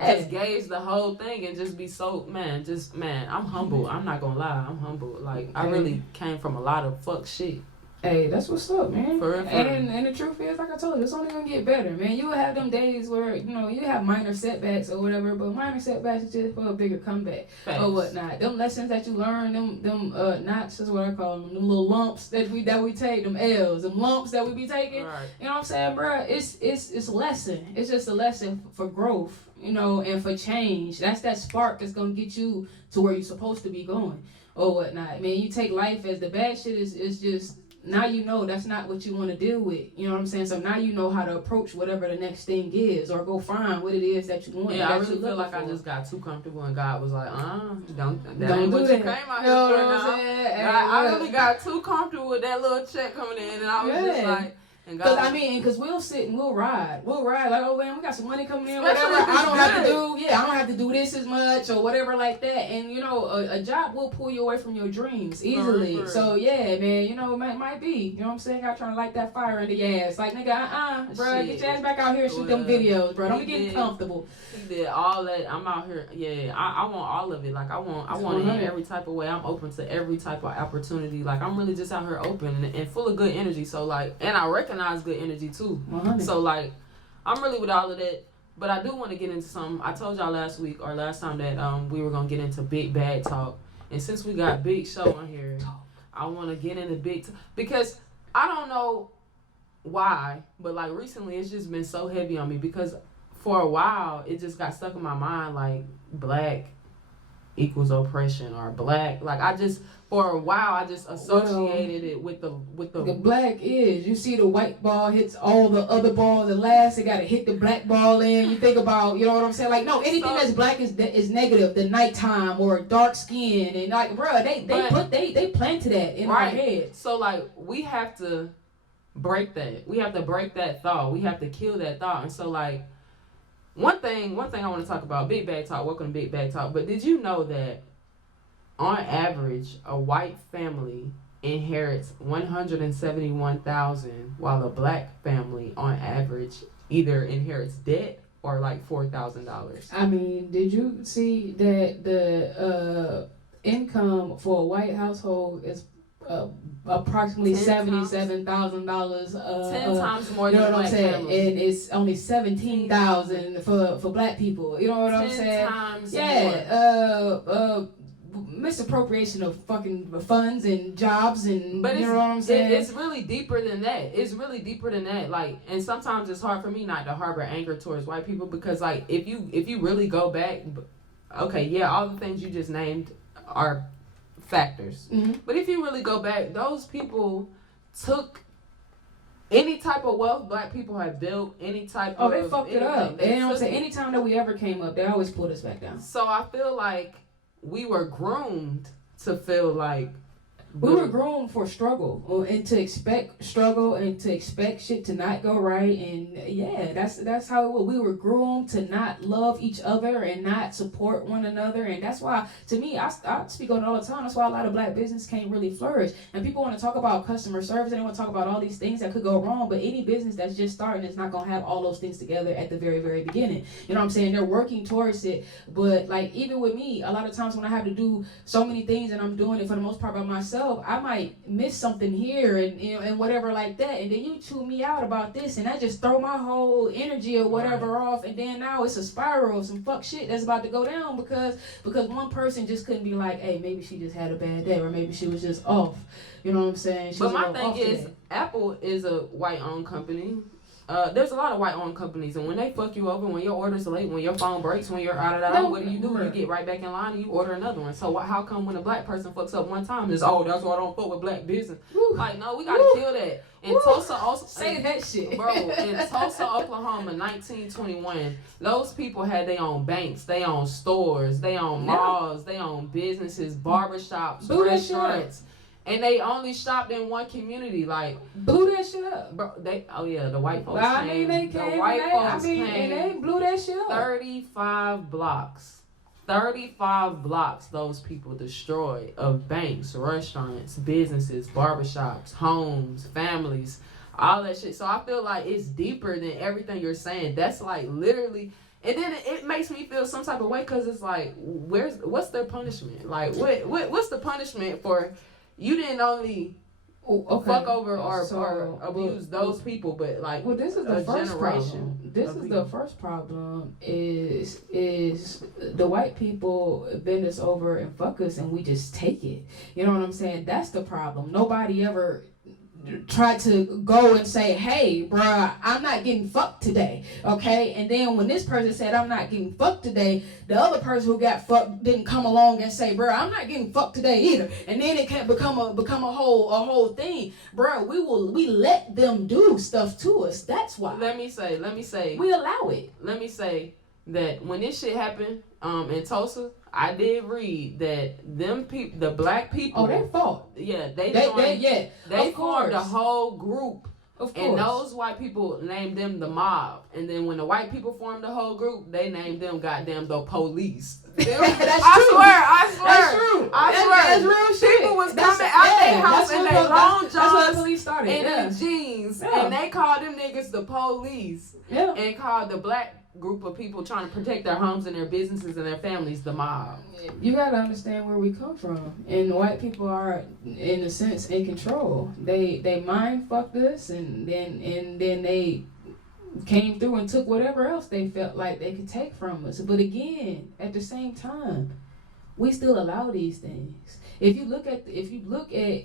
Just gauge the whole thing and just be so, I'm humble. I'm not gonna lie, I'm humble. Like, I really came from a lot of fuck shit. Hey, that's what's up, man. For real. And the truth is, like I told you, it's only gonna get better, man. You'll have them days where, you know, you have minor setbacks or whatever, but minor setbacks is just for a bigger comeback. Facts. Or whatnot. Them lessons that you learn, them knots is what I call them little lumps that we take, them L's, them lumps that we be taking. Right. You know what I'm saying, bro? It's a lesson. It's just a lesson for growth, you know, and for change. That's that spark that's gonna get you to where you're supposed to be going or whatnot. Man, you take life as the bad shit is just. Now you know that's not what you want to deal with. You know what I'm saying? So now you know how to approach whatever the next thing is or go find what it is that you want. Yeah, I really feel like I just got too comfortable and God was like, don't do what you came out here for now. I really got too comfortable with that little check coming in and I was just like, because we'll sit and we'll ride like, oh man, we got some money coming in, whatever. I don't have to do I don't have to do this as much or whatever like that. And you know, a job will pull you away from your dreams easily. So yeah, man, you know, it might be. You know what I'm saying? I'm trying to light that fire under your ass. Like nigga, bro, get your ass back out here and shoot them videos, bro. Don't be getting comfortable. He did all that. I'm out here. Yeah, I want all of it. Like I want it in every type of way. I'm open to every type of opportunity. Like I'm really just out here open and full of good energy. So like, and I recognize good energy too. 100. So like, I'm really with all of that. But I do want to get into something. I told y'all last week or last time that we were gonna get into big bag talk. And since we got Big Show on here, I want to get into because I don't know why, but like recently it's just been so heavy on me because for a while it just got stuck in my mind like black equals oppression or black. Like I just for a while I just associated it with the black is. You see the white ball hits all the other balls and last it gotta hit the black ball in. You think about, you know what I'm saying? Like no, anything that's black is negative. The nighttime or dark skin and like bruh, they planted that in our head. So like we have to break that. We have to break that thought. We have to kill that thought. And so like one thing I want to talk about, Big Bag Talk, welcome to Big Bag Talk, but did you know that on average, a white family inherits $171,000 while a black family on average either inherits debt or like $4,000? I mean, did you see that the income for a white household is approximately $77,000. 10 times more than you know what black I'm saying? family. And it's only $17,000 for black people. You know what I'm saying? 10 times more. Misappropriation of fucking funds and jobs and but you know what I'm saying? It's really deeper than that. It's really deeper than that. Like, and sometimes it's hard for me not to harbor anger towards white people because like if you really go back, okay, yeah, all the things you just named are factors. Mm-hmm. But if you really go back, those people took any type of wealth black people have built, any type of... they fucked it up. You know what I'm saying? Anytime that we ever came up, they always pulled us back down. So I feel like we were groomed to feel like... We were groomed for struggle and to expect struggle and to expect shit to not go right. And yeah, that's how it was. We were groomed to not love each other and not support one another. And that's why, to me, I speak on it all the time. That's why a lot of black business can't really flourish. And people want to talk about customer service and they want to talk about all these things that could go wrong. But any business that's just starting is not going to have all those things together at the very, very beginning. You know what I'm saying? They're working towards it. But like even with me, a lot of times when I have to do so many things and I'm doing it for the most part by myself, I might miss something here and you know and whatever like that, and then you chew me out about this, and I just throw my whole energy or whatever off, and then now it's a spiral of some fuck shit that's about to go down because one person just couldn't be like, hey, maybe she just had a bad day, or maybe she was just off. You know what I'm saying? But my thing is, Apple is a white-owned company. There's a lot of white-owned companies, and when they fuck you over, when your order's late, when your phone breaks, when you're out of that, what do? You get right back in line and you order another one. So how come when a black person fucks up one time, it's that's why I don't fuck with black business? Woo. Like, no, we gotta kill that. In Tulsa, also say that shit, bro. In Tulsa, Oklahoma, 1921, those people had their own banks, their own stores, their own malls, their own businesses, barbershops, restaurants. And they only shopped in one community, like blew that shit up, bro. The white folks came. And they blew that shit up. 35 blocks, those people destroyed of banks, restaurants, businesses, barbershops, homes, families, all that shit. So I feel like it's deeper than everything you're saying. That's like literally. And then it makes me feel some type of way because it's like, what's their punishment? Like, what's the punishment for? You didn't only fuck over or abuse those people, but like this is the first generation. Problem. This is the first problem is the white people bend us over and fuck us and we just take it. You know what I'm saying? That's the problem. Nobody ever tried to go and say, hey, bruh, I'm not getting fucked today, okay? And then when this person said, I'm not getting fucked today, the other person who got fucked didn't come along and say, bruh, I'm not getting fucked today either. And then it can't become a whole thing. Bruh, we let them do stuff to us. That's why. Let me say. We allow it. Let me say that when this shit happened in Tulsa, I did read that the black people. Oh, they fought. Yeah, they formed a whole group Of course. And those white people named them the mob. And then when the white people formed the whole group, they named them goddamn the police. That's real shit. People was coming out their house in their long johns and in jeans, and they called them niggas the police, and called the black group of people trying to protect their homes and their businesses and their families the mob. You gotta understand where we come from, and white people are, in a sense, in control. They mind fucked us, and then they came through and took whatever else they felt like they could take from us. But again, at the same time, we still allow these things. If you look at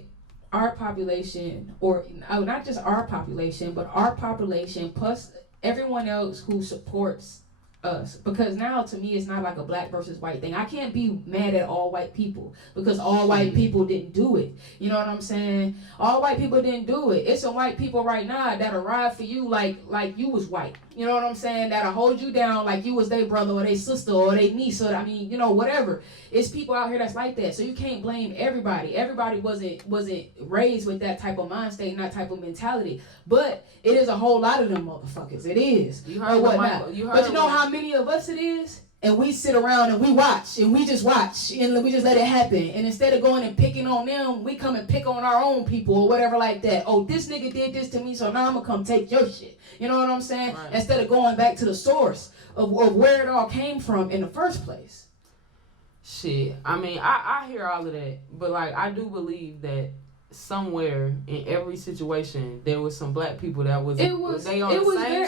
our population, or not just our population, but our population plus everyone else who supports us, because now to me it's not like a black versus white thing. I can't be mad at all white people because all white people didn't do it. You know what I'm saying? All white people didn't do it. It's some white people right now that'll ride for you like you was white. You know what I'm saying? That'll hold you down like you was their brother or their sister or their niece, or whatever. It's people out here that's like that. So you can't blame everybody. Everybody wasn't raised with that type of mind state and that type of mentality. But it is a whole lot of them motherfuckers. It is. You heard whatnot. But you know how many of us it is? And we sit around and we watch and we just watch and we just let it happen. And instead of going and picking on them, we come and pick on our own people or whatever like that. Oh, this nigga did this to me, so now I'm gonna come take your shit. You know what I'm saying? Right. Instead of going back to the source of where it all came from in the first place. Shit. I mean, I hear all of that, but like I do believe that somewhere in every situation there was some black people that was they on the same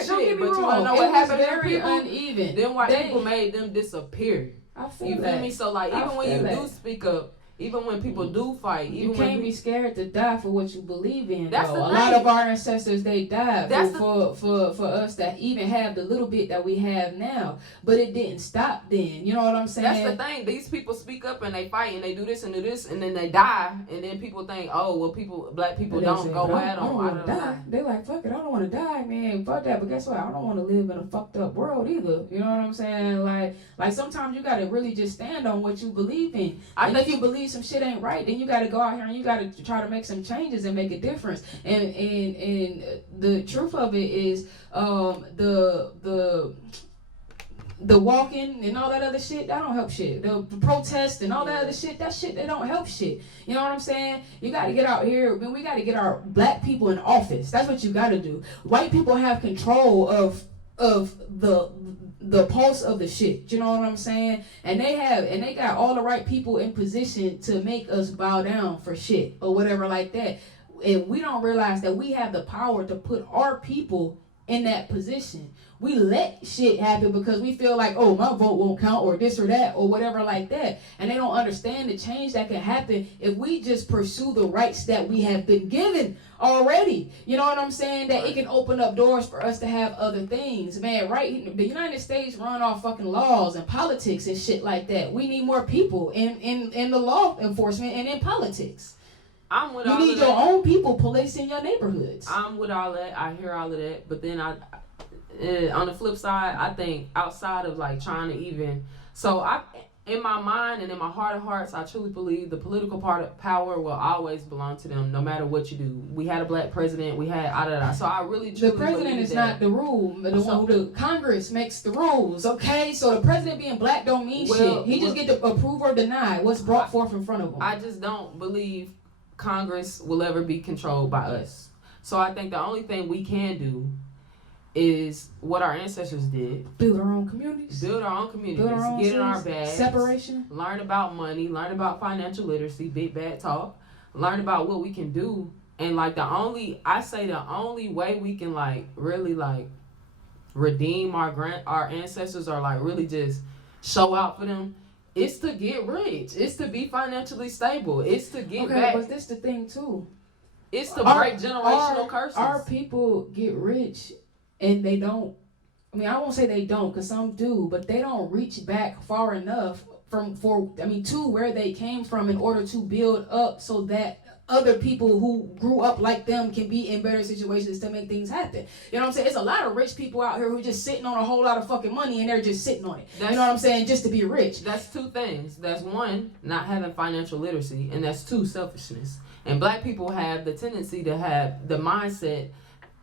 shit. But you wanna know what happened to people? Uneven. Then white people made them disappear. I feel you feel me? So like even when you do speak up, even when people do fight, you can't be scared to die for what you believe in. That's the thing. A lot of our ancestors, they died for us that even have the little bit that we have now, but it didn't stop then. You know what I'm saying? That's the thing. These people speak up and they fight and they do this and do this and then they die, and then people think, oh well, black people don't go at them. I don't want to die. They like, fuck it, I don't want to die, man. Fuck that. But guess what? I don't want to live in a fucked up world either. You know what I'm saying? Like sometimes you gotta really just stand on what you believe in. And if you believe some shit ain't right, then you got to go out here and you got to try to make some changes and make a difference. And the truth of it is the walking and all that other shit, that don't help shit. The protest and all that other shit, that don't help shit. You know what I'm saying? You got to get out here, man. We got to get our black people in office. That's what you got to do. White people have control of the pulse of the shit, you know what I'm saying? And they got all the right people in position to make us bow down for shit or whatever like that. And we don't realize that we have the power to put our people in that position. We let shit happen because we feel like, oh, my vote won't count or this or that or whatever like that. And they don't understand the change that can happen if we just pursue the rights that we have been given already. You know what I'm saying? That it can open up doors for us to have other things. Man, right? The United States run off fucking laws and politics and shit like that. We need more people in the law enforcement and in politics. I'm with you all need of your that. own people policing your neighborhoods. I'm with all that. I hear all of that. But then on the flip side, I think outside of like trying to even, in my mind and in my heart of hearts, I truly believe the political part of power will always belong to them, no matter what you do. We had a black president. We had So I really truly the president is not the rule. The Congress makes the rules. Okay, so the president being black don't mean shit. He just get to approve or deny what's brought forth in front of him. I just don't believe Congress will ever be controlled by us. So I think the only thing we can do is what our ancestors did. Build our own communities. Get in our bags. Separation. Learn about money. Learn about financial literacy. Big bad talk. Learn about what we can do. And like the only way we can like really like redeem our ancestors or like really just show out for them is to get rich. It's to be financially stable. It's to get back. But this the thing too. It's to break generational curses. Our people get rich and they don't, I won't say they don't, because some do, but they don't reach back far enough to where they came from in order to build up so that other people who grew up like them can be in better situations to make things happen. You know what I'm saying? It's a lot of rich people out here who are just sitting on a whole lot of fucking money and they're just sitting on it. You know what I'm saying? Just to be rich. That's two things. That's one, not having financial literacy, and that's two, selfishness. And black people have the tendency to have the mindset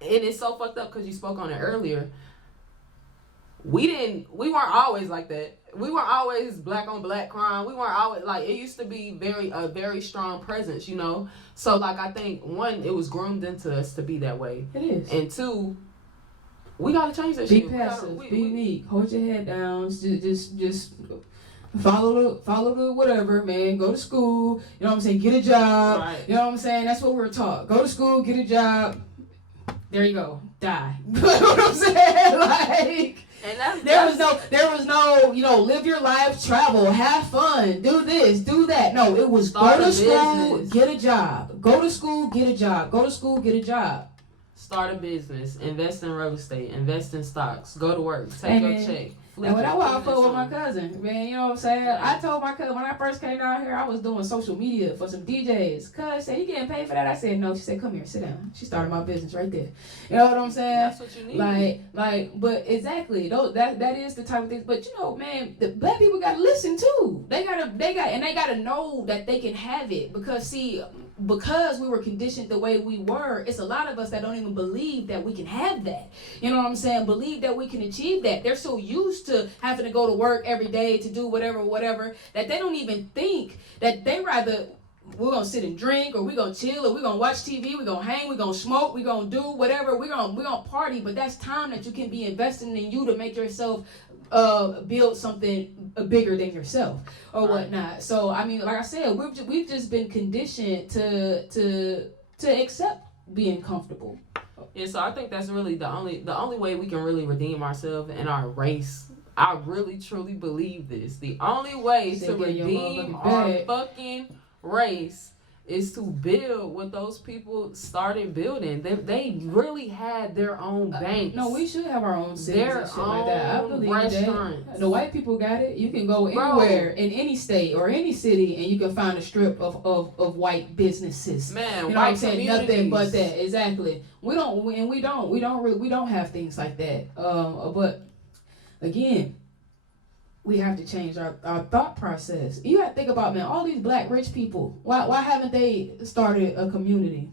it's so fucked up because you spoke on it earlier. We weren't always like that. We weren't always black on black crime. We weren't always like, it used to be a very strong presence, you know? So like, I think one, it was groomed into us to be that way. It is. And two, we gotta change that be shit. Passive, be meek, hold your head down, just follow the whatever, man. Go to school, you know what I'm saying? Get a job, right. You know what I'm saying? That's what we're taught. Go to school, get a job. There you go, die. You know what I'm saying? Like, and there was no, you know, live your life, travel, have fun, do this, do that. No, it was go to school, get a job. Go to school, get a job. Go to school, get a job. Start a business, invest in real estate, invest in stocks, go to work, take your check. And that's why I fought with my cousin, man. You know what I'm saying? I told my cousin when I first came down here, I was doing social media for some DJs. Cuz said, "You getting paid for that?" I said, "No." She said, "Come here, sit down." She started my business right there. You know what I'm saying? That's what you need. Like, but exactly. That is the type of thing. But you know, man, the black people gotta listen too. They gotta know that they can have it because we were conditioned the way we were, it's a lot of us that don't even believe that we can have that. You know what I'm saying? Believe that we can achieve that. They're so used to having to go to work every day to do whatever, that they don't even think that they rather, we're going to sit and drink, or we're going to chill, or we're going to watch TV, we're going to hang, we're going to smoke, we're going to do whatever, we're going to party, but that's time that you can be investing in you to make yourself build something bigger than yourself or whatnot. So I mean, like I said, we've just been conditioned to accept being comfortable. Yeah, so I think that's really the only way we can really redeem ourselves and our race. I really truly believe this. The only way to redeem our fucking race is to build what those people started building. They really had their own banks. No, we should have our own cities their and shit own like that. I believe restaurants. That. The white people got it. You can go anywhere in any state or any city, and you can find a strip of white businesses. Man, you know white what I'm saying? communities. Nothing but that. Exactly. We don't have things like that. But again, we have to change our thought process. You have to think about, man, all these black rich people, why haven't they started a community?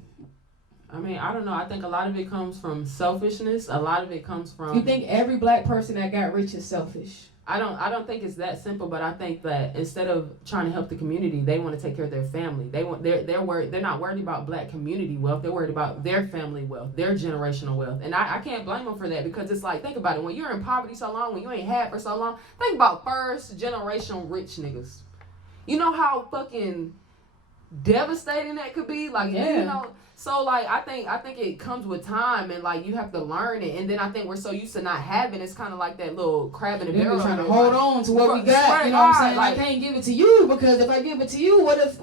I mean, I don't know. I think a lot of it comes from selfishness. A lot of it comes from... You think every black person that got rich is selfish? I don't think it's that simple, but I think that instead of trying to help the community, they want to take care of their family. They're worried. They're not worried about black community wealth. They're worried about their family wealth, their generational wealth. And I can't blame them for that, because it's like, think about it. When you're in poverty so long, when you ain't had for so long, think about first generation rich niggas. You know how fucking devastating that could be? Like, yeah. You know. So like, I think it comes with time, and like you have to learn it. And then I think we're so used to not having, it's kind of like that little crab in the barrel. We're trying to hold on to what we got. You know what I'm saying? Like, I can't give it to you, because if I give it to you, what if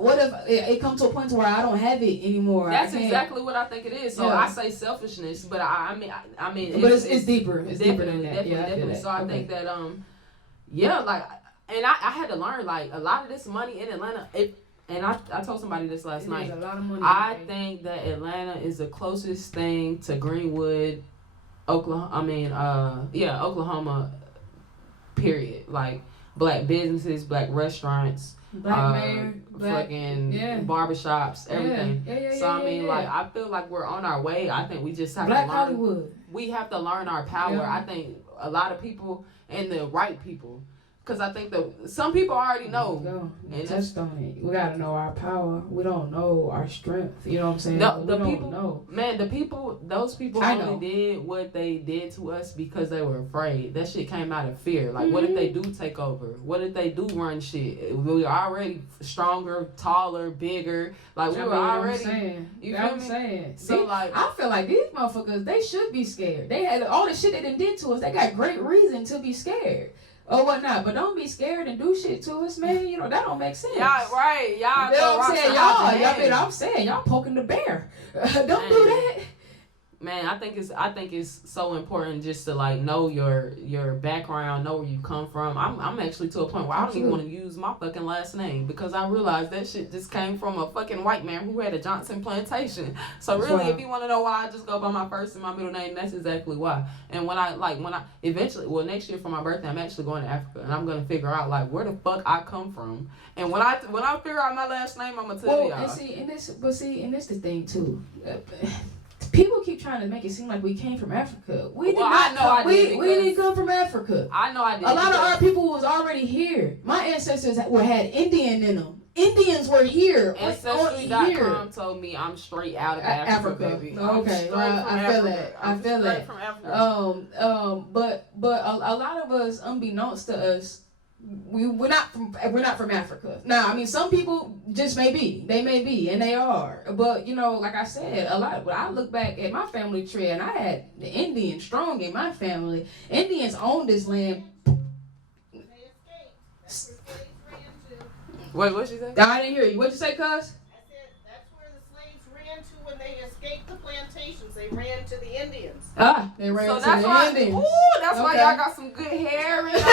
it comes to a point where I don't have it anymore? That's exactly what I think it is. So I say selfishness, but I mean, but it's deeper. It's deeper than that. Definitely. So I think that like, and I had to learn, like, a lot of this money in Atlanta. And I told somebody this last night. A lot of money. I think that Atlanta is the closest thing to Greenwood, Oklahoma, period. Like, black businesses, black restaurants, black mayor, fucking barbershops, everything. So I mean, like, I feel like we're on our way. I think we just have to learn. Hollywood. We have to learn our power. Yeah. I think a lot of people, and the right people, because I think that some people already know. And touched on it. We gotta know our power. We don't know our strength. You know what I'm saying? The people know. Man, those people only did what they did to us because they were afraid. That shit came out of fear. Like, what if they do take over? What if they do run shit? We were already stronger, taller, bigger. Like, we were already. You feel me? Saying. So like, I feel like these motherfuckers, they should be scared. They had all the shit they done did to us. They got great reason to be scared. Or whatnot, but don't be scared and do shit to us, man. You know, that don't make sense. Y'all, right. Y'all, you know what I'm saying? Y'all poking the bear. Don't do that. Man, I think it's so important just to, like, know your background, know where you come from. I'm actually to a point where I don't even want to use my fucking last name, because I realized that shit just came from a fucking white man who had a Johnson plantation. So really, if you want to know why I just go by my first and my middle name, that's exactly why. And when I eventually, next year for my birthday, I'm actually going to Africa, and I'm gonna figure out, like, where the fuck I come from. And when I figure out my last name, I'm gonna tell y'all. And this the thing too. people keep trying to make it seem like we came from Africa. We did well, not. I know I did. We didn't come from Africa. I know I did. A lot of our people was already here. My ancestors had Indian in them. Indians were here. Ancestry.com told me I'm straight out of Africa, baby. Okay, well, I feel that. I feel that. From Africa. But a lot of us, unbeknownst to us, we're not from Africa. Now, I mean, some people just may be. They may be, and they are. But like I said, a lot. When I look back at my family tree, and I had the Indians strong in my family. Indians owned this land. Wait, what'd you say? I didn't hear you. What'd you say, cuz? I said that's where the slaves ran to when they escaped the plantations. They ran to the Indians. They ran to the Indians. Ooh, that's why y'all got some good hair and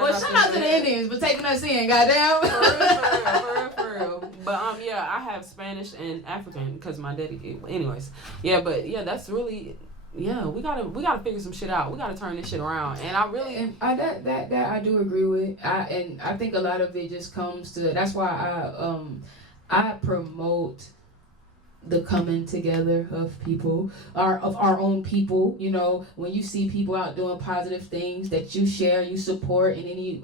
well, shout out to the Indians for taking us in, goddamn. For real. But yeah, I have Spanish and African because my daddy. Anyways, yeah, but yeah, that's really. Yeah, we gotta figure some shit out. We gotta turn this shit around, and I really that I do agree with. I think a lot of it just comes to. That's why I promote the coming together of people, of our own people. When you see people out doing positive things that you share, you support in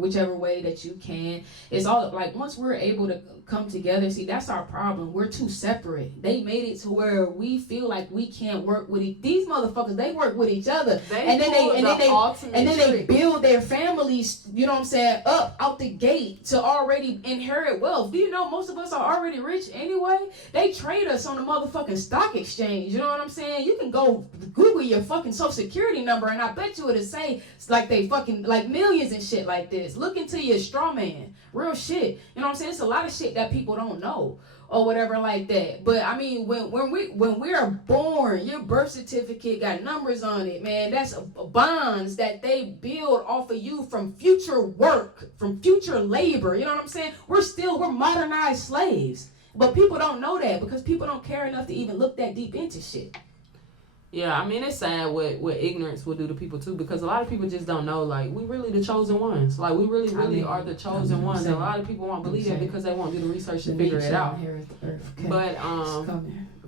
whichever way that you can. It's all like once we're able to come together. See, that's our problem. We're too separate. They made it to where we feel like we can't work with these motherfuckers. They work with each other, and then they build their families. You know what I'm saying? Up out the gate to already inherit wealth. Do you know most of us are already rich anyway? They trade us on the motherfucking stock exchange. You know what I'm saying? You can go Google your fucking social security number, and I bet you it'll say like they fucking like millions and shit like this. Look into your straw man. Real shit. You know what I'm saying? It's a lot of shit that people don't know or whatever like that. But I mean, when we are born, your birth certificate got numbers on it, man. That's bonds that they build off of you from future work, from future labor. You know what I'm saying? We're modernized slaves. But people don't know that because people don't care enough to even look that deep into shit. Yeah, I mean, it's sad what ignorance will do to people, too, because a lot of people just don't know, like, we really the chosen ones. Like, we really are the chosen ones. And a lot of people won't believe that because they won't do the research to figure it out. But,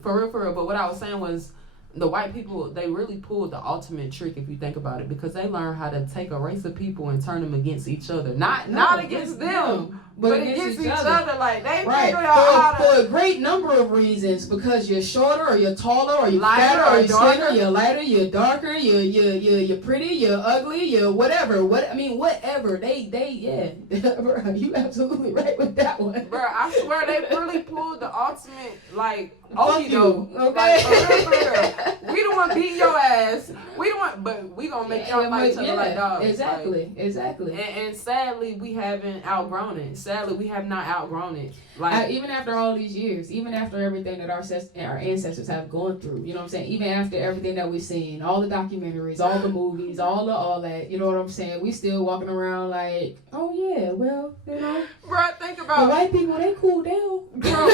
for real. But what I was saying was, the white people, they really pulled the ultimate trick if you think about it, because they learned how to take a race of people and turn them against each other. Not against them, but against each other. Like, they figured out how for a great number of reasons, because you're shorter or you're taller or you're fatter or you're skinnier, you're lighter, you're darker, you're pretty, you're ugly, you're whatever. Whatever. They bro, you absolutely right with that one. Bro, I swear they really pulled the ultimate, like, fuck you, okay? Like, for real. We don't want to beat your ass. We don't want, but we gonna make y'all fight each other like dogs. Exactly. And sadly, we haven't outgrown it. Sadly, we have not outgrown it. Like even after all these years, even after everything that our ancestors have gone through, you know what I'm saying? Even after everything that we've seen, all the documentaries, all the movies, all that, you know what I'm saying? We still walking around like, oh yeah, well, Bro, think about the white people, they cool down. Bro,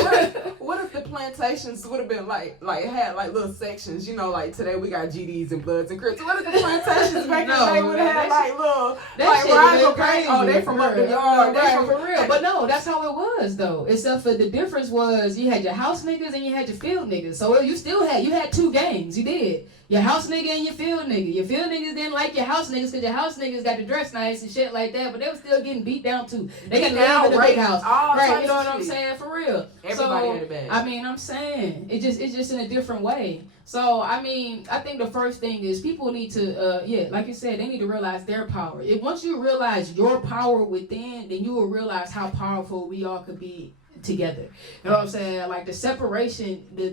what if the plantations would have been like had like little sections, like today we got GDs and Bloods and Crips. What if the plantations back in the day would have had like little like where I go crazy? Oh, they from up the yard, right, for real. But no, that's how it was though. Except for the difference was you had your house niggas and you had your field niggas. So you had two gangs. You did. Your house nigga and your field nigga. Your field niggas didn't like your house niggas because your house niggas got to dress nice and shit like that, but they were still getting beat down too. They got to live in the big house. Right, you know what I'm saying? For real. Everybody had it bad. I mean, I'm saying it's just in a different way. So, I mean, I think the first thing is people need to, like you said, they need to realize their power. Once you realize your power within, then you will realize how powerful we all could be together. You know what I'm saying? Like the separation, the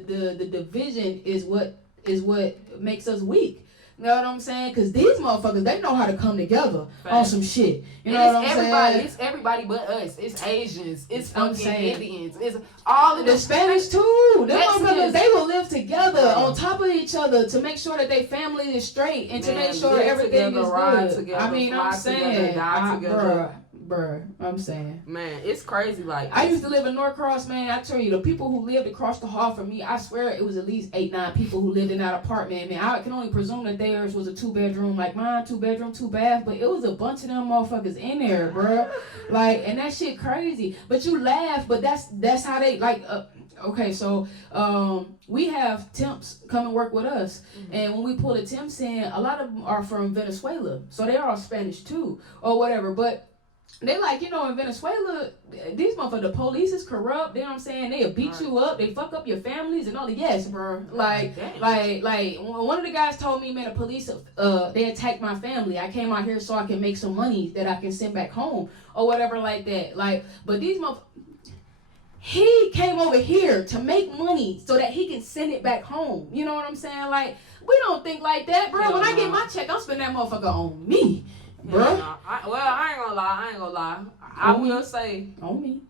division is what makes us weak. You know what I'm saying? Because these motherfuckers, they know how to come together on some shit. You know what I'm saying? It's everybody but us. It's Asians. It's fucking Indians. It's all of the Spanish too. Them motherfuckers, they will live together on top of each other to make sure that their family is straight and to make sure everything is good. Together, I mean, I'm saying, bruh, I'm saying. Man, it's crazy. Like I used to live in Norcross, man. I tell you, the people who lived across the hall from me, I swear it was at least 8-9 people who lived in that apartment, man. I can only presume that theirs was a 2-bedroom like mine, 2-bedroom, 2-bath, but it was a bunch of them motherfuckers in there, bro. Like, and that shit crazy. But you laugh, but that's how they like. Okay, so we have temps come and work with us, and when we pull the temps in, a lot of them are from Venezuela, so they are Spanish too, or whatever. But they like, in Venezuela, these motherfuckers, the police is corrupt. You know what I'm saying? They'll beat you up. They fuck up your families and all the yes, bro. Like one of the guys told me, man, the police, they attacked my family. I came out here so I can make some money that I can send back home or whatever like that. Like, but these motherfuckers. He came over here to make money so that he can send it back home. You know what I'm saying? Like, we don't think like that, bro. When I get my check, I'm spending that motherfucker on me, bro. I ain't gonna lie. I will say, on me.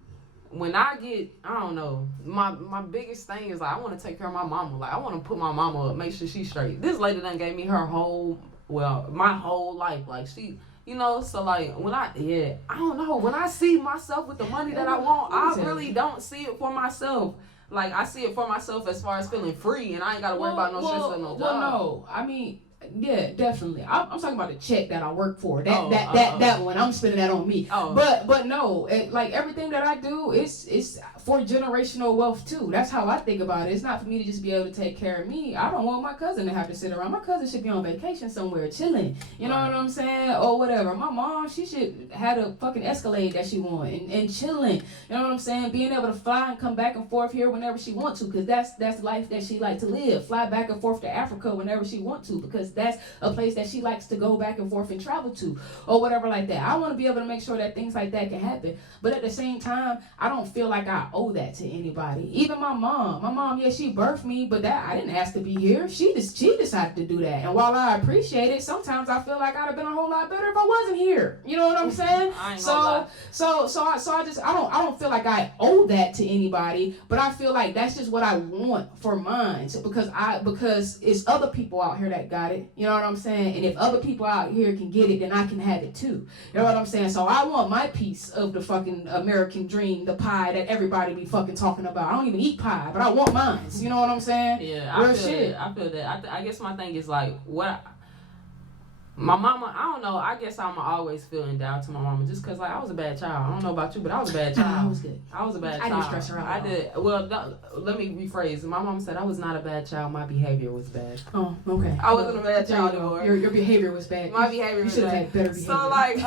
When I get, I don't know, my biggest thing is like, I want to take care of my mama. Like, I want to put my mama up, make sure she's straight. This lady done gave me my whole life. Like, she... so like I don't know, when I see myself with the money that I want, I really don't see it for myself. Like, I see it for myself as far as feeling free, and I ain't gotta worry about no stress or no job. Well, no, I mean, yeah, definitely. I'm talking about the check that I work for. That one, I'm spending that on me. But no, like everything that I do, it's for generational wealth too. That's how I think about it. It's not for me to just be able to take care of me. I don't want my cousin to have to sit around. My cousin should be on vacation somewhere chilling. You know what I'm saying? Or whatever. My mom, she should have a fucking Escalade that she want and chilling. You know what I'm saying? Being able to fly and come back and forth here whenever she wants to, because that's life that she like to live. Fly back and forth to Africa whenever she wants to, because that's a place that she likes to go back and forth and travel to, or whatever like that. I want to be able to make sure that things like that can happen. But at the same time, I don't feel like I owe that to anybody. Even my mom, yeah, she birthed me, but that I didn't ask to be here. She decided to do that. And while I appreciate it, sometimes I feel like I'd have been a whole lot better if I wasn't here. You know what I'm saying? So I don't feel like I owe that to anybody, but I feel like that's just what I want for mine. So because it's other people out here that got it. You know what I'm saying? And if other people out here can get it, then I can have it too. You know what I'm saying? So I want my piece of the fucking American dream, the pie that everybody be fucking talking about. I don't even eat pie, but I want mine. You know what I'm saying? Yeah, I feel that. I guess my thing is like, my mama, I don't know, I guess I'm always feel endowed to my mama just because, like, I was a bad child. I don't know about you, but I was a bad child. I was good. I was a bad child. I didn't stress her out. I did. Well, let me rephrase. My mama said I was not a bad child. My behavior was bad. Oh, okay. I wasn't a bad child anymore. Your behavior was bad. My behavior was bad. You should have had better behavior. So, like,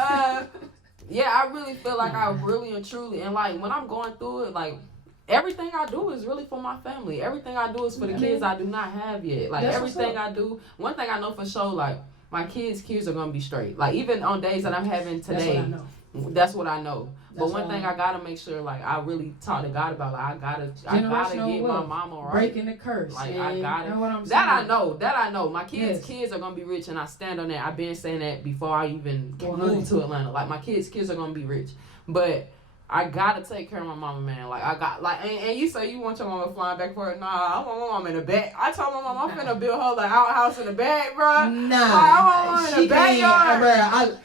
yeah, I really feel like I really and truly, and, like, when I'm going through it, like, everything I do is really for my family. Everything I do is for the kids I do not have yet. Like, everything I do, one thing I know for sure, like, my kids are going to be straight. Like, even on days that I'm having today, that's what I know. But one thing I got to make sure, like, I really talk to God about, like, I gotta get my mama right. Breaking the curse. Like, I got it. That I know. My kids are going to be rich, and I stand on that. I've been saying that before I even moved to Atlanta. Like, my kids are going to be rich. But I gotta take care of my mama, man. Like, I got, like, and you say you want your mama flying back and forth. Nah, I want my mama in the back. I told my mama I'm finna build her like outhouse in the back, bro. Nah, I want my mama in the backyard. Bro,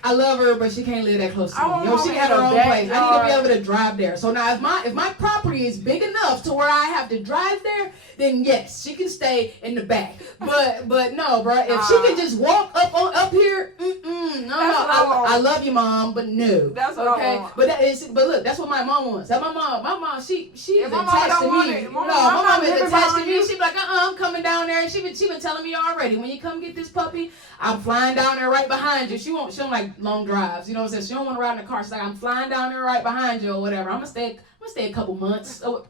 I love her, but she can't live that close to me. Yo, she got her own place. I need to be able to drive there. So now, if my property is big enough to where I have to drive there, then yes, she can stay in the back. But no, bro. If she can just walk up here, no. I love you, mom, but no. That's what I want. But look, that's what my mom wants. That my mom, she is attached to me. My mom is attached to me. She be like, I'm coming down there. And she been telling me already, when you come get this puppy, I'm flying down there right behind you. She don't like long drives. You know what I'm saying? She don't want to ride in the car. She's like, I'm flying down there right behind you or whatever. I'm gonna stay a couple months. I'm like,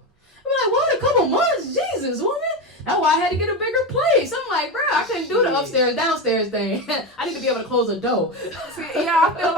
what, a couple months? Jesus, woman. That's why I had to get a bigger place. I'm like, bro, I couldn't do the upstairs, downstairs thing. I need to be able to close a door. See, yeah, I feel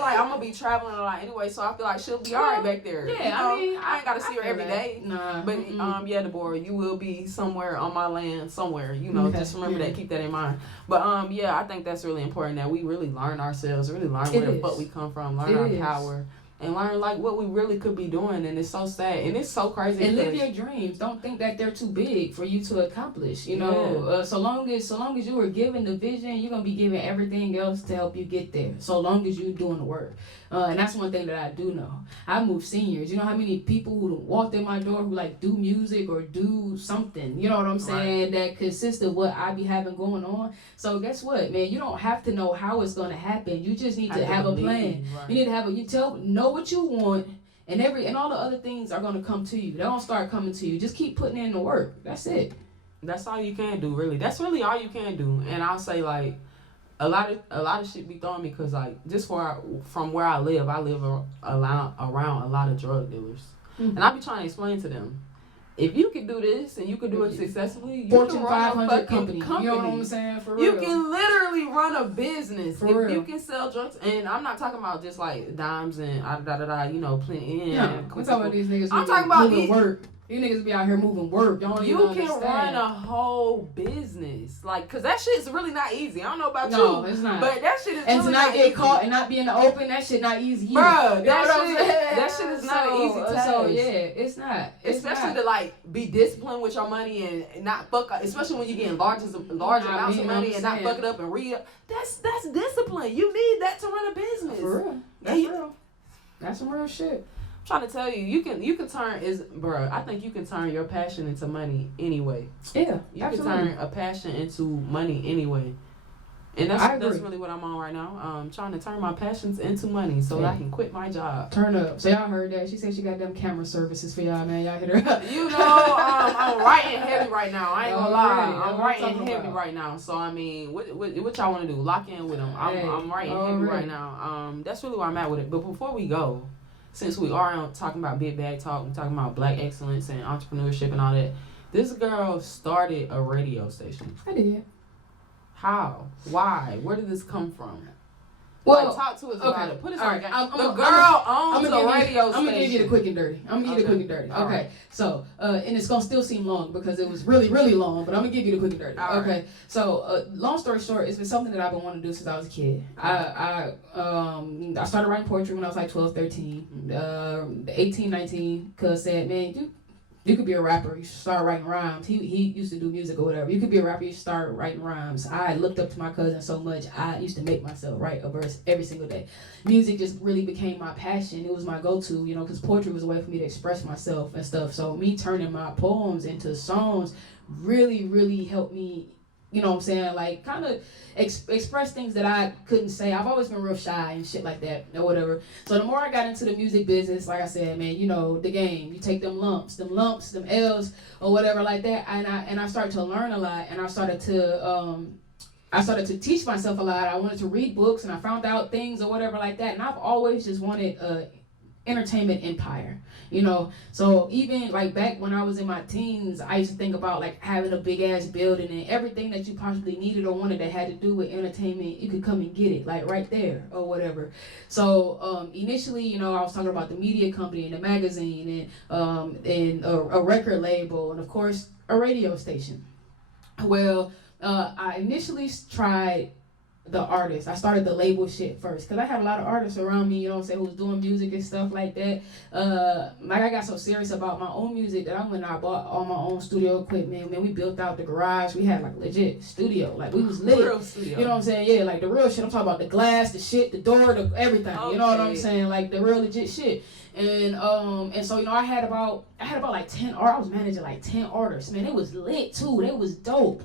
like I'm gonna be traveling a lot anyway, so I feel like she'll be alright back there. Yeah, I mean, I ain't gotta see her every day. Nah. But yeah, Deborah, you will be somewhere on my land, somewhere. Okay. Just remember that, keep that in mind. But yeah, I think that's really important that we really learn ourselves, really learn where the fuck we come from, learn our power. And learn, like, what we really could be doing. And it's so sad. And it's so crazy. And live your dreams. Don't think that they're too big for you to accomplish. You know, so long as you were given the vision, you're going to be given everything else to help you get there. So long as you're doing the work. And that's one thing that I do know. I move seniors. You know how many people who walked in my door who, like, do music or do something. You know what I'm saying? Right. That consists of what I be having going on. So guess what, man? You don't have to know how it's going to happen. You just need to have a plan. Right. You need to know what you want and all the other things are gonna come to you. They're gonna start coming to you. Just keep putting in the work. That's it. That's all you can do, really. That's really all you can do. And I'll say, like, a lot of shit be throwing me because, like, just from where I live around a lot of drug dealers. And I be trying to explain to them, if you can do this and you can do it successfully, you Fortune can run 500 a fucking company. You know what I'm saying? For real. You can literally run a business. For if real. you can sell drugs, and I'm not talking about just like dimes and you know, plenty. Yeah, I'm talking about these niggas. I'm talking about moving work. These niggas be out here moving work. Y'all you don't can understand. run a whole business, like, cause that shit's really not easy. I don't know about you, No, it's not. but that shit is And really to not not get easy. caught and not be in the open, that shit not easy either. Bruh, You know what I'm saying? that shit is not an easy task. So yeah, it's not. Especially to like be disciplined with your money and not fuck up. Especially when you're getting large amounts of money and not fuck it up and re up. That's discipline. You need that to run a business. For real. That's real. That's some real shit. I'm trying to tell you, you can turn I think you can turn your passion into money anyway. Yeah, you can turn a passion into money anyway. And that's really what I'm on right now. Trying to turn my passions into money so that I can quit my job. Turn up. So y'all heard that. She said she got them camera services for y'all, man. Y'all hit her up. You know, I'm writing heavy right now. I ain't gonna lie. I'm writing heavy right now. So I mean, what y'all want to do? Lock in with them. I'm writing heavy right now. That's really where I'm at with it. But before we go, since we are talking about big bag talk, we're talking about black excellence and entrepreneurship and all that, this girl started a radio station. I did. How? Why? Where did this come from? Well, like, talk to us about it. Put us on. The girl owns a radio station. I'm gonna give you the quick and dirty. Okay. So, and it's gonna still seem long because it was really, really long, but I'm gonna give you the quick and dirty. All okay. Right. So, long story short, it's been something that I've been wanting to do since I was a kid. I started writing poetry when I was like 12, 13. 18, 19, cuz said, man, you could be a rapper. You should start writing rhymes. He used to do music or whatever. You could be a rapper. You should start writing rhymes. I looked up to my cousin so much. I used to make myself write a verse every single day. Music just really became my passion. It was my go-to, you know, because poetry was a way for me to express myself and stuff. So me turning my poems into songs really, really helped me, you know what I'm saying, like kind of express things that I couldn't say. I've always been real shy and shit like that or whatever. So the more I got into the music business, like I said, man, you know, the game, you take them lumps, them L's or whatever like that. And I started to learn a lot, and I started to teach myself a lot. I wanted to read books, and I found out things or whatever like that. And I've always just wanted a entertainment empire, you know. So even like back when I was in my teens, I used to think about like having a big ass building and everything that you possibly needed or wanted that had to do with entertainment, you could come and get it like right there or whatever. So initially, you know, I was talking about the media company and the magazine and a record label and of course a radio station. Well, I initially tried the artist. I started the label shit first because I had a lot of artists around me, you know what I'm saying, who was doing music and stuff like that. Like I got so serious about my own music that I went and I bought all my own studio equipment. Man, we built out the garage. We had like legit studio. Like we was lit. Real studio. You know what I'm saying? Yeah, like the real shit. I'm talking about the glass, the shit, the door, the everything. Okay. You know what I'm saying? Like the real legit shit. And so you know I had about like 10 artists. I was managing like 10 artists. Man, it was lit too. They was dope.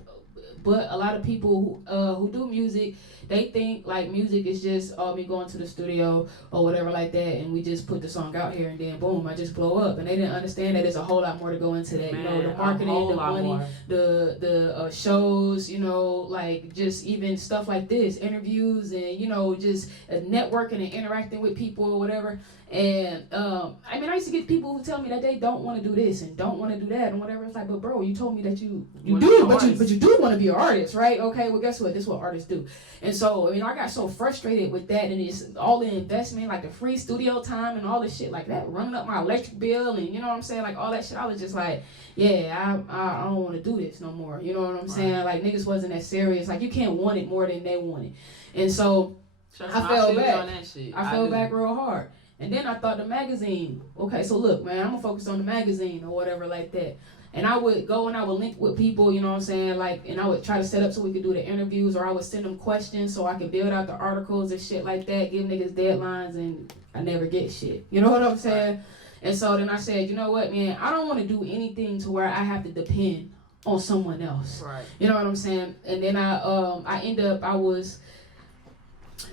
But a lot of people who do music, they think like music is just me going to the studio or whatever like that, and we just put the song out here and then boom, I just blow up. And they didn't understand that there's a whole lot more to go into that. Man, you know, the marketing, the money, the shows, you know, like just even stuff like this, interviews, and you know, just networking and interacting with people or whatever. And I mean, I used to get people who tell me that they don't want to do this and don't want to do that and whatever. It's like, but bro, you told me that you do, but you do want to be an artist, right? Okay, well, guess what? This is what artists do. And so, I mean, I got so frustrated with that, and it's all the investment, like the free studio time and all this shit like that, running up my electric bill, and you know what I'm saying, like all that shit. I was just like, yeah, I don't want to do this no more. You know what I'm saying? Like niggas wasn't that serious. Like you can't want it more than they want it. And so I fell back. I fell back real hard. And then I thought the magazine, okay, so look, man, I'm going to focus on the magazine or whatever like that. And I would go and I would link with people, you know what I'm saying, like, and I would try to set up so we could do the interviews, or I would send them questions so I could build out the articles and shit like that, give niggas deadlines, and I never get shit. You know what I'm saying? Right. And so then I said, you know what, man, I don't want to do anything to where I have to depend on someone else. Right. You know what I'm saying? And then I was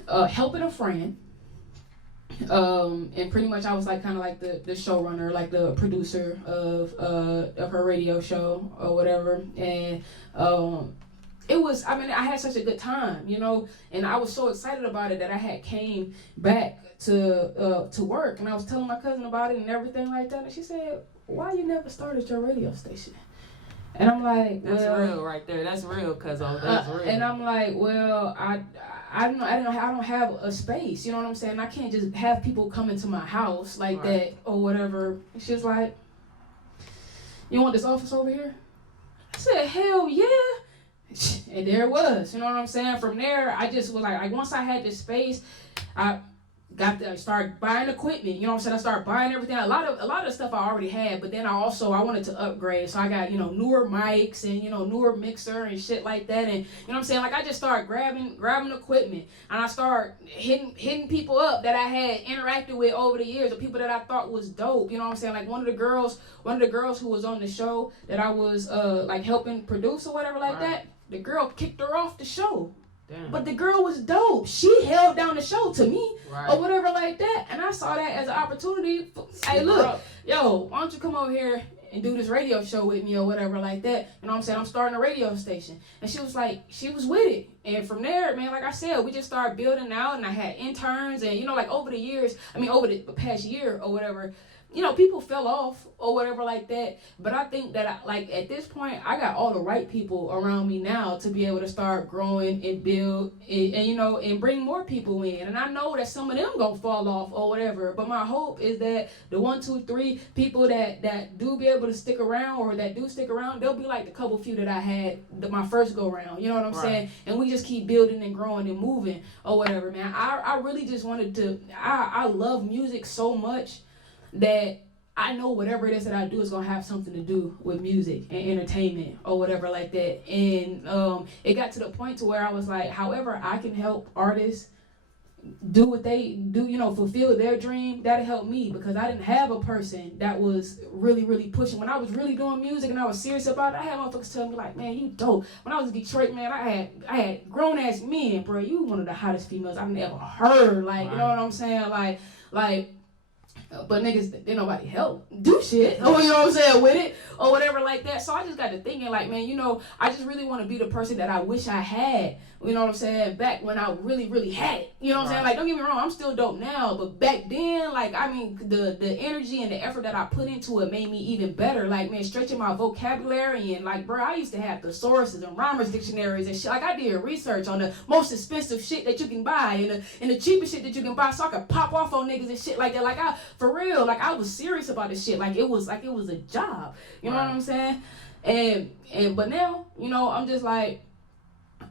helping a friend. And pretty much I was like kind of like the showrunner, like the producer of her radio show or whatever. And it was, I mean, I had such a good time, you know, and I was so excited about it that I had came back to work, and I was telling my cousin about it and everything like that, and she said, "Why you never started your radio station?" And I'm like, "That's real right there. That's real, cuz that's real." And I'm like, "Well, I don't have a space, you know what I'm saying? I can't just have people come into my house like that or whatever." And she was like, "You want this office over here?" I said, "Hell yeah." And there it was, you know what I'm saying? From there, I just was like once I had this space, I started buying equipment, you know what I'm saying? I started buying everything. A lot of the stuff I already had, but then I wanted to upgrade. So I got, you know, newer mics and, you know, newer mixer and shit like that. And, you know what I'm saying? Like, I just started grabbing equipment, and I started hitting people up that I had interacted with over the years, the people that I thought was dope, you know what I'm saying? Like, one of the girls who was on the show that I was like helping produce or whatever like that, the girl kicked her off the show. Damn. But the girl was dope. She held down the show to me or whatever like that. And I saw that as an opportunity. Hey, look, yo, why don't you come over here and do this radio show with me or whatever like that. You know what I'm saying? I'm starting a radio station. And she was with it. And from there, man, like I said, we just started building out, and I had interns, and, you know, like over the past year or whatever, you know, people fell off or whatever like that. But I think that, at this point, I got all the right people around me now to be able to start growing and build and you know, and bring more people in. And I know that some of them gonna fall off or whatever. But my hope is that the 1, 2, 3 people that do be able to stick around, or that do stick around, they'll be like the couple few that I had my first go round. You know what I'm saying? And we just keep building and growing and moving or whatever, man. I really just wanted to, I love music so much that I know whatever it is that I do is going to have something to do with music and entertainment or whatever like that. And it got to the point to where I was like, however I can help artists do what they do, you know, fulfill their dream, that'll help me, because I didn't have a person that was really, really pushing. When I was really doing music and I was serious about it, I had motherfuckers tell me like, "Man, you dope." When I was in Detroit, man, I had grown ass men, bro. You one of the hottest females I've ever heard. Like, you know what I'm saying? Like. But niggas, didn't nobody help do shit, or you know what I'm saying, with it, or whatever like that. So I just got to thinking, like, man, you know, I just really want to be the person that I wish I had, you know what I'm saying, back when I really, really had it. You know what I'm saying? Like, don't get me wrong, I'm still dope now, but back then, like, I mean, the energy and the effort that I put into it made me even better. Like, man, stretching my vocabulary, and, like, bro, I used to have thesauruses and rhymers dictionaries and shit. Like, I did research on the most expensive shit that you can buy and the cheapest shit that you can buy, so I could pop off on niggas and shit like that. Like, for real, like, I was serious about this shit. Like it was a job. You know what I'm saying? But now, you know, I'm just like,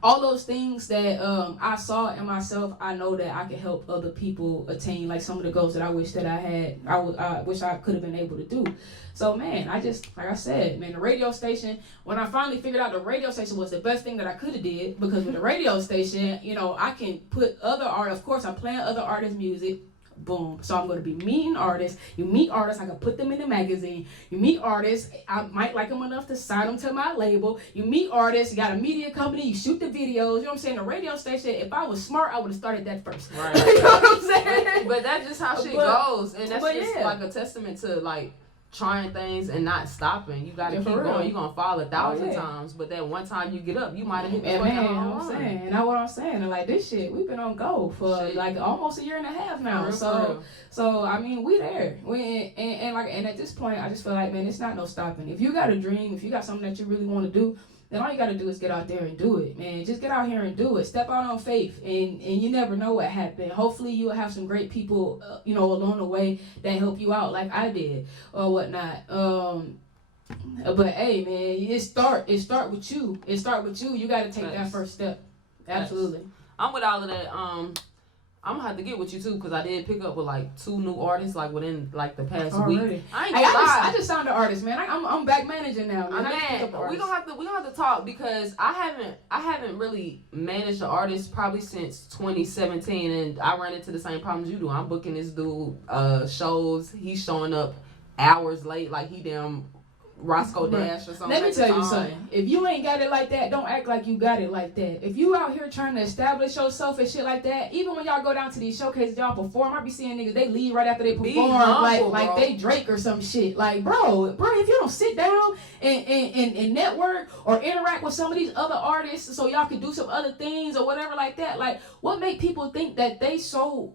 all those things that I saw in myself, I know that I can help other people attain, like, some of the goals that I wish that I had. I wish I could have been able to do. So, man, I just, like I said, man, the radio station, when I finally figured out the radio station was the best thing that I could have did, because with the radio station, you know, I can put other artists, of course, I'm playing other artists' music. Boom. So I'm going to be meeting artists. You meet artists, I can put them in the magazine. You meet artists, I might like them enough to sign them to my label. You meet artists, you got a media company, you shoot the videos. You know what I'm saying? The radio station, if I was smart, I would have started that first. Right. You know what I'm saying? But that's just how shit goes. And that's just like a testament to, like, trying things and not stopping. You gotta keep going. You're gonna fall 1,000 times, but that one time you get up, you might have hit the fucking home run. And that's what I'm saying. And like, this shit, we've been on go for like almost a year and a half now. So I mean, we there. And at this point, I just feel like, man, it's not no stopping. If you got a dream, if you got something that you really want to do, then all you got to do is get out there and do it, man. Just get out here and do it. Step out on faith, and you never know what happened. Hopefully, you'll have some great people, you know, along the way that help you out, like I did, or whatnot. But hey, man, it start with you. It start with you. You got to take that first step. Absolutely. I'm with all of that. I'm gonna have to get with you too, because I did pick up with like 2 new artists like within like the past week. I ain't gonna lie. I just signed an artist, man. I'm back managing now. Man, we gonna have to talk, because I haven't really managed an artist probably since 2017, and I ran into the same problems you do. I'm booking this dude shows. He's showing up hours late, like he damn Roscoe Dash or something. Let me tell you Tom. something. If you ain't got it like that, don't act like you got it like that. If you out here trying to establish yourself and shit like that, even when y'all go down to these showcases, y'all perform, I be seeing niggas, they leave right after they perform, humble, like they Drake or some shit. Like, bro, if you don't sit down and network or interact with some of these other artists so y'all can do some other things or whatever like that, like, what make people think that they so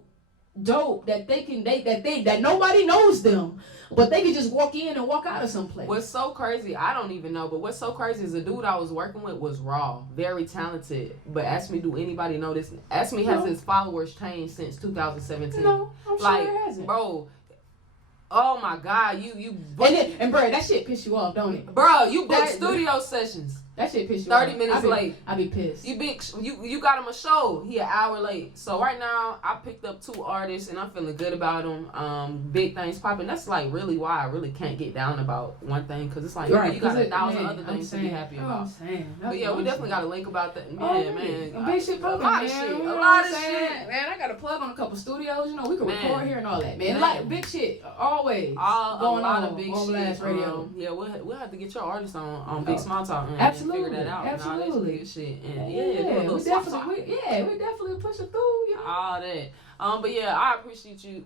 dope that that nobody knows them, but they can just walk in and walk out of some place? What's so crazy, I don't even know, but what's so crazy is the dude I was working with was raw, very talented. But ask me, do anybody know this? Ask me, has his followers changed since 2017? No, I'm sure like, it hasn't. Bro, oh my God, you and bro, that shit piss you off, don't it? Bro, you booked studio sessions. That shit piss you off. 30 minutes late. I be pissed. You got him a show. He an hour late. So right now I picked up 2 artists and I'm feeling good about them. Big things popping. That's like really why I really can't get down about one thing, because it's like you got 1,000 other things to be happy about. But yeah, we definitely got to link about that. Man. Big shit popping, a lot of shit. A lot of shit. Man, I got to plug on a couple studios. You know, we can record here and all that, man. Like big shit always going on of big on shit. Blast Radio. Yeah, we'll have to get your artist on Big Small Talk and figure that out. Absolutely. And all that good shit. And we definitely push it through, you know. All that. But yeah, I appreciate you.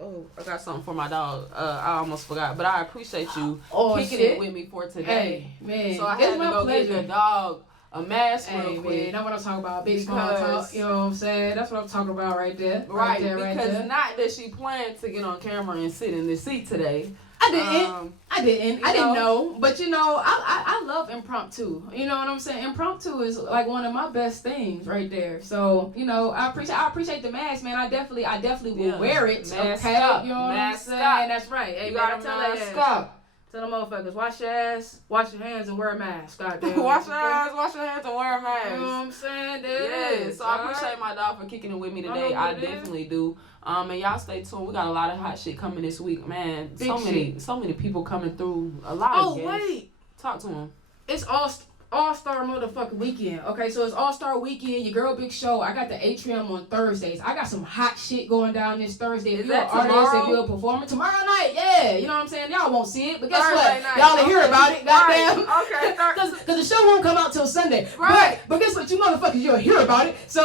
Oh, I got something for my dog. I almost forgot, but I appreciate you kicking it with me for today. Hey, man, so I had to go get the dog a mask real quick. Man, that's what I'm talking about. Big Small Talk. You know what I'm saying? That's what I'm talking about right there. Right there. Not that she planned to get on camera and sit in the seat today. I didn't know, but you know, I love impromptu. You know what I'm saying? Impromptu is like one of my best things right there. So you know, I appreciate the mask, man. I definitely will wear it. Mask okay, up. you know what I'm saying? Up. That's right. Hey, you man, gotta tell the motherfuckers, wash your ass, wash your hands, and wear a mask. Goddamn. Wash your ass, wash your hands, and wear a mask. You know what I'm saying? Yeah. So I appreciate my dog for kicking it with me today. I definitely do. And y'all stay tuned. We got a lot of hot shit coming this week, man. So many people coming through. A lot of guests. Wait. Talk to them. It's All-Star motherfucking weekend. Okay, so it's All-Star weekend. Your girl Big Show. I got the Atrium on Thursdays. I got some hot shit going down this Thursday. If you're an artist, if you're a performer, tomorrow night, yeah. You know what I'm saying? Y'all won't see it, but guess Thursday what? Night. Y'all will hear about it. Goddamn. Okay. Because the show won't come out till Sunday. Right. But guess what? You motherfuckers, you'll hear about it. So,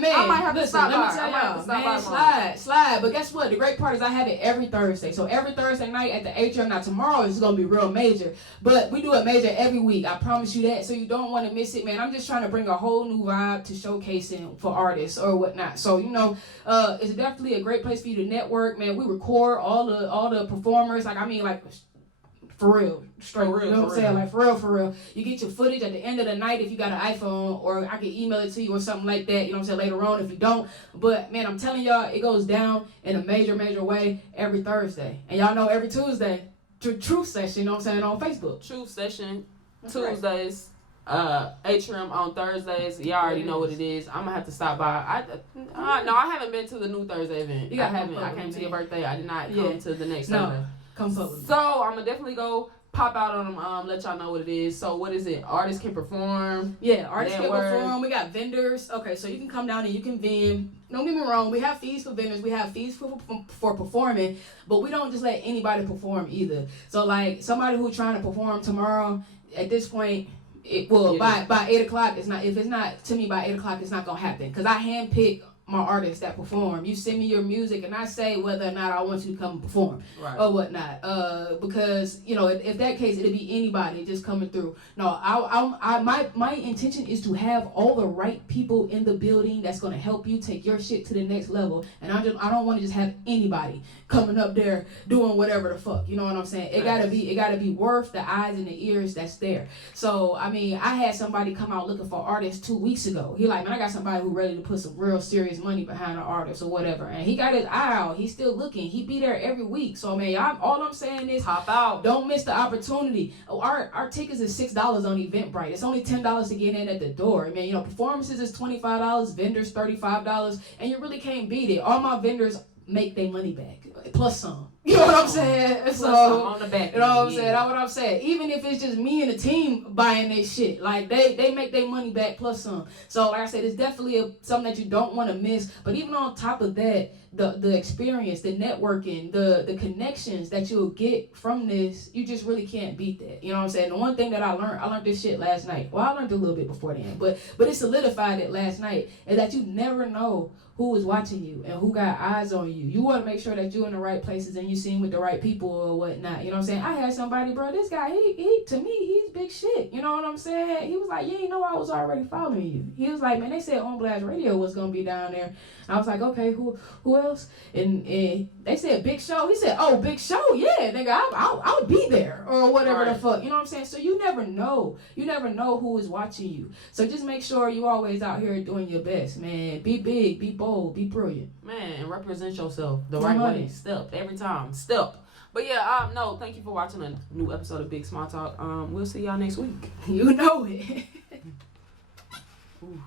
man. I might have to stop let by. me tell y'all, man, slide. But guess what? The great part is I have it every Thursday. So every Thursday night at the Atrium. Now tomorrow is going to be real major. But we do it major every week. I promise you that. So you don't want to miss it, man. I'm just trying to bring a whole new vibe to showcasing for artists or whatnot. So you know, it's definitely a great place for you to network, man. We record all the performers, like for real, straight. You know what I'm saying? Like for real. You get your footage at the end of the night if you got an iPhone, or I can email it to you or something like that. You know what I'm saying? Later on if you don't. But man, I'm telling y'all, it goes down in a major way every Thursday, and y'all know every Tuesday, Truth Session. You know what I'm saying, on Facebook. Truth Session. That's Tuesdays. Atrium on Thursdays. Y'all already know what it is. I'm gonna have to stop by. No, I haven't been to the new Thursday event. I came to your birthday. I did not come to the next Thursday. Come forward. So I'm gonna definitely go pop out on them. Let y'all know what it is. So what is it? Artists can perform. Yeah, artists can perform. We got vendors. Okay, so you can come down and you can vend. Don't get me wrong. We have fees for vendors. We have fees for performing, but we don't just let anybody perform either. So like somebody who's trying to perform tomorrow, at this point. By 8 o'clock, if it's not to me by 8 o'clock, it's not gonna happen. Because I handpick my artists that perform. You send me your music and I say whether or not I want you to come perform or whatnot. Because you know, if that case, it'd be anybody just coming through. No, my intention is to have all the right people in the building that's gonna help you take your shit to the next level. And I don't want to just have anybody coming up there doing whatever the fuck. You know what I'm saying? It gotta be worth the eyes and the ears that's there. So I mean, I had somebody come out looking for artists 2 weeks ago. He like, man, I got somebody who ready to put some real serious money behind an artist or whatever, and he got his eye out. He's still looking. He be there every week. So man, all I'm saying is hop out. Don't miss the opportunity. Our tickets is $6 on Eventbrite. It's only $10 to get in at the door. Man, you know, performances is $25, vendors $35, and you really can't beat it. All my vendors make their money back plus some. You know what I'm saying? So, on the back you know what I'm saying? That's what I'm saying. Even if it's just me and the team buying their shit, like they make their money back plus some. So like I said, it's definitely something that you don't want to miss. But even on top of that, the experience, the networking, the connections that you'll get from this, you just really can't beat that. You know what I'm saying? The one thing that I learned this shit last night. Well, I learned a little bit before then, but it solidified it last night, is that you never know who is watching you and who got eyes on you. You want to make sure that you're in the right places and you're seen with the right people or whatnot. You know what I'm saying? I had somebody, bro, this guy, he to me, he's big shit. You know what I'm saying? He was like, you ain't know I was already following you. He was like, man, they said On Blast Radio was going to be down there. And I was like, okay, who else? And they said Big Show. He said, oh, Big Show, yeah, nigga, I'll be there or whatever the fuck. You know what I'm saying? So you never know. You never know who is watching you. So just make sure you always out here doing your best, man. Be big, be bold, be brilliant. Man, and represent yourself the right way. Step every time. Step. But yeah, no, thank you for watching a new episode of Big Small Talk. We'll see y'all next week. You know it. Ooh.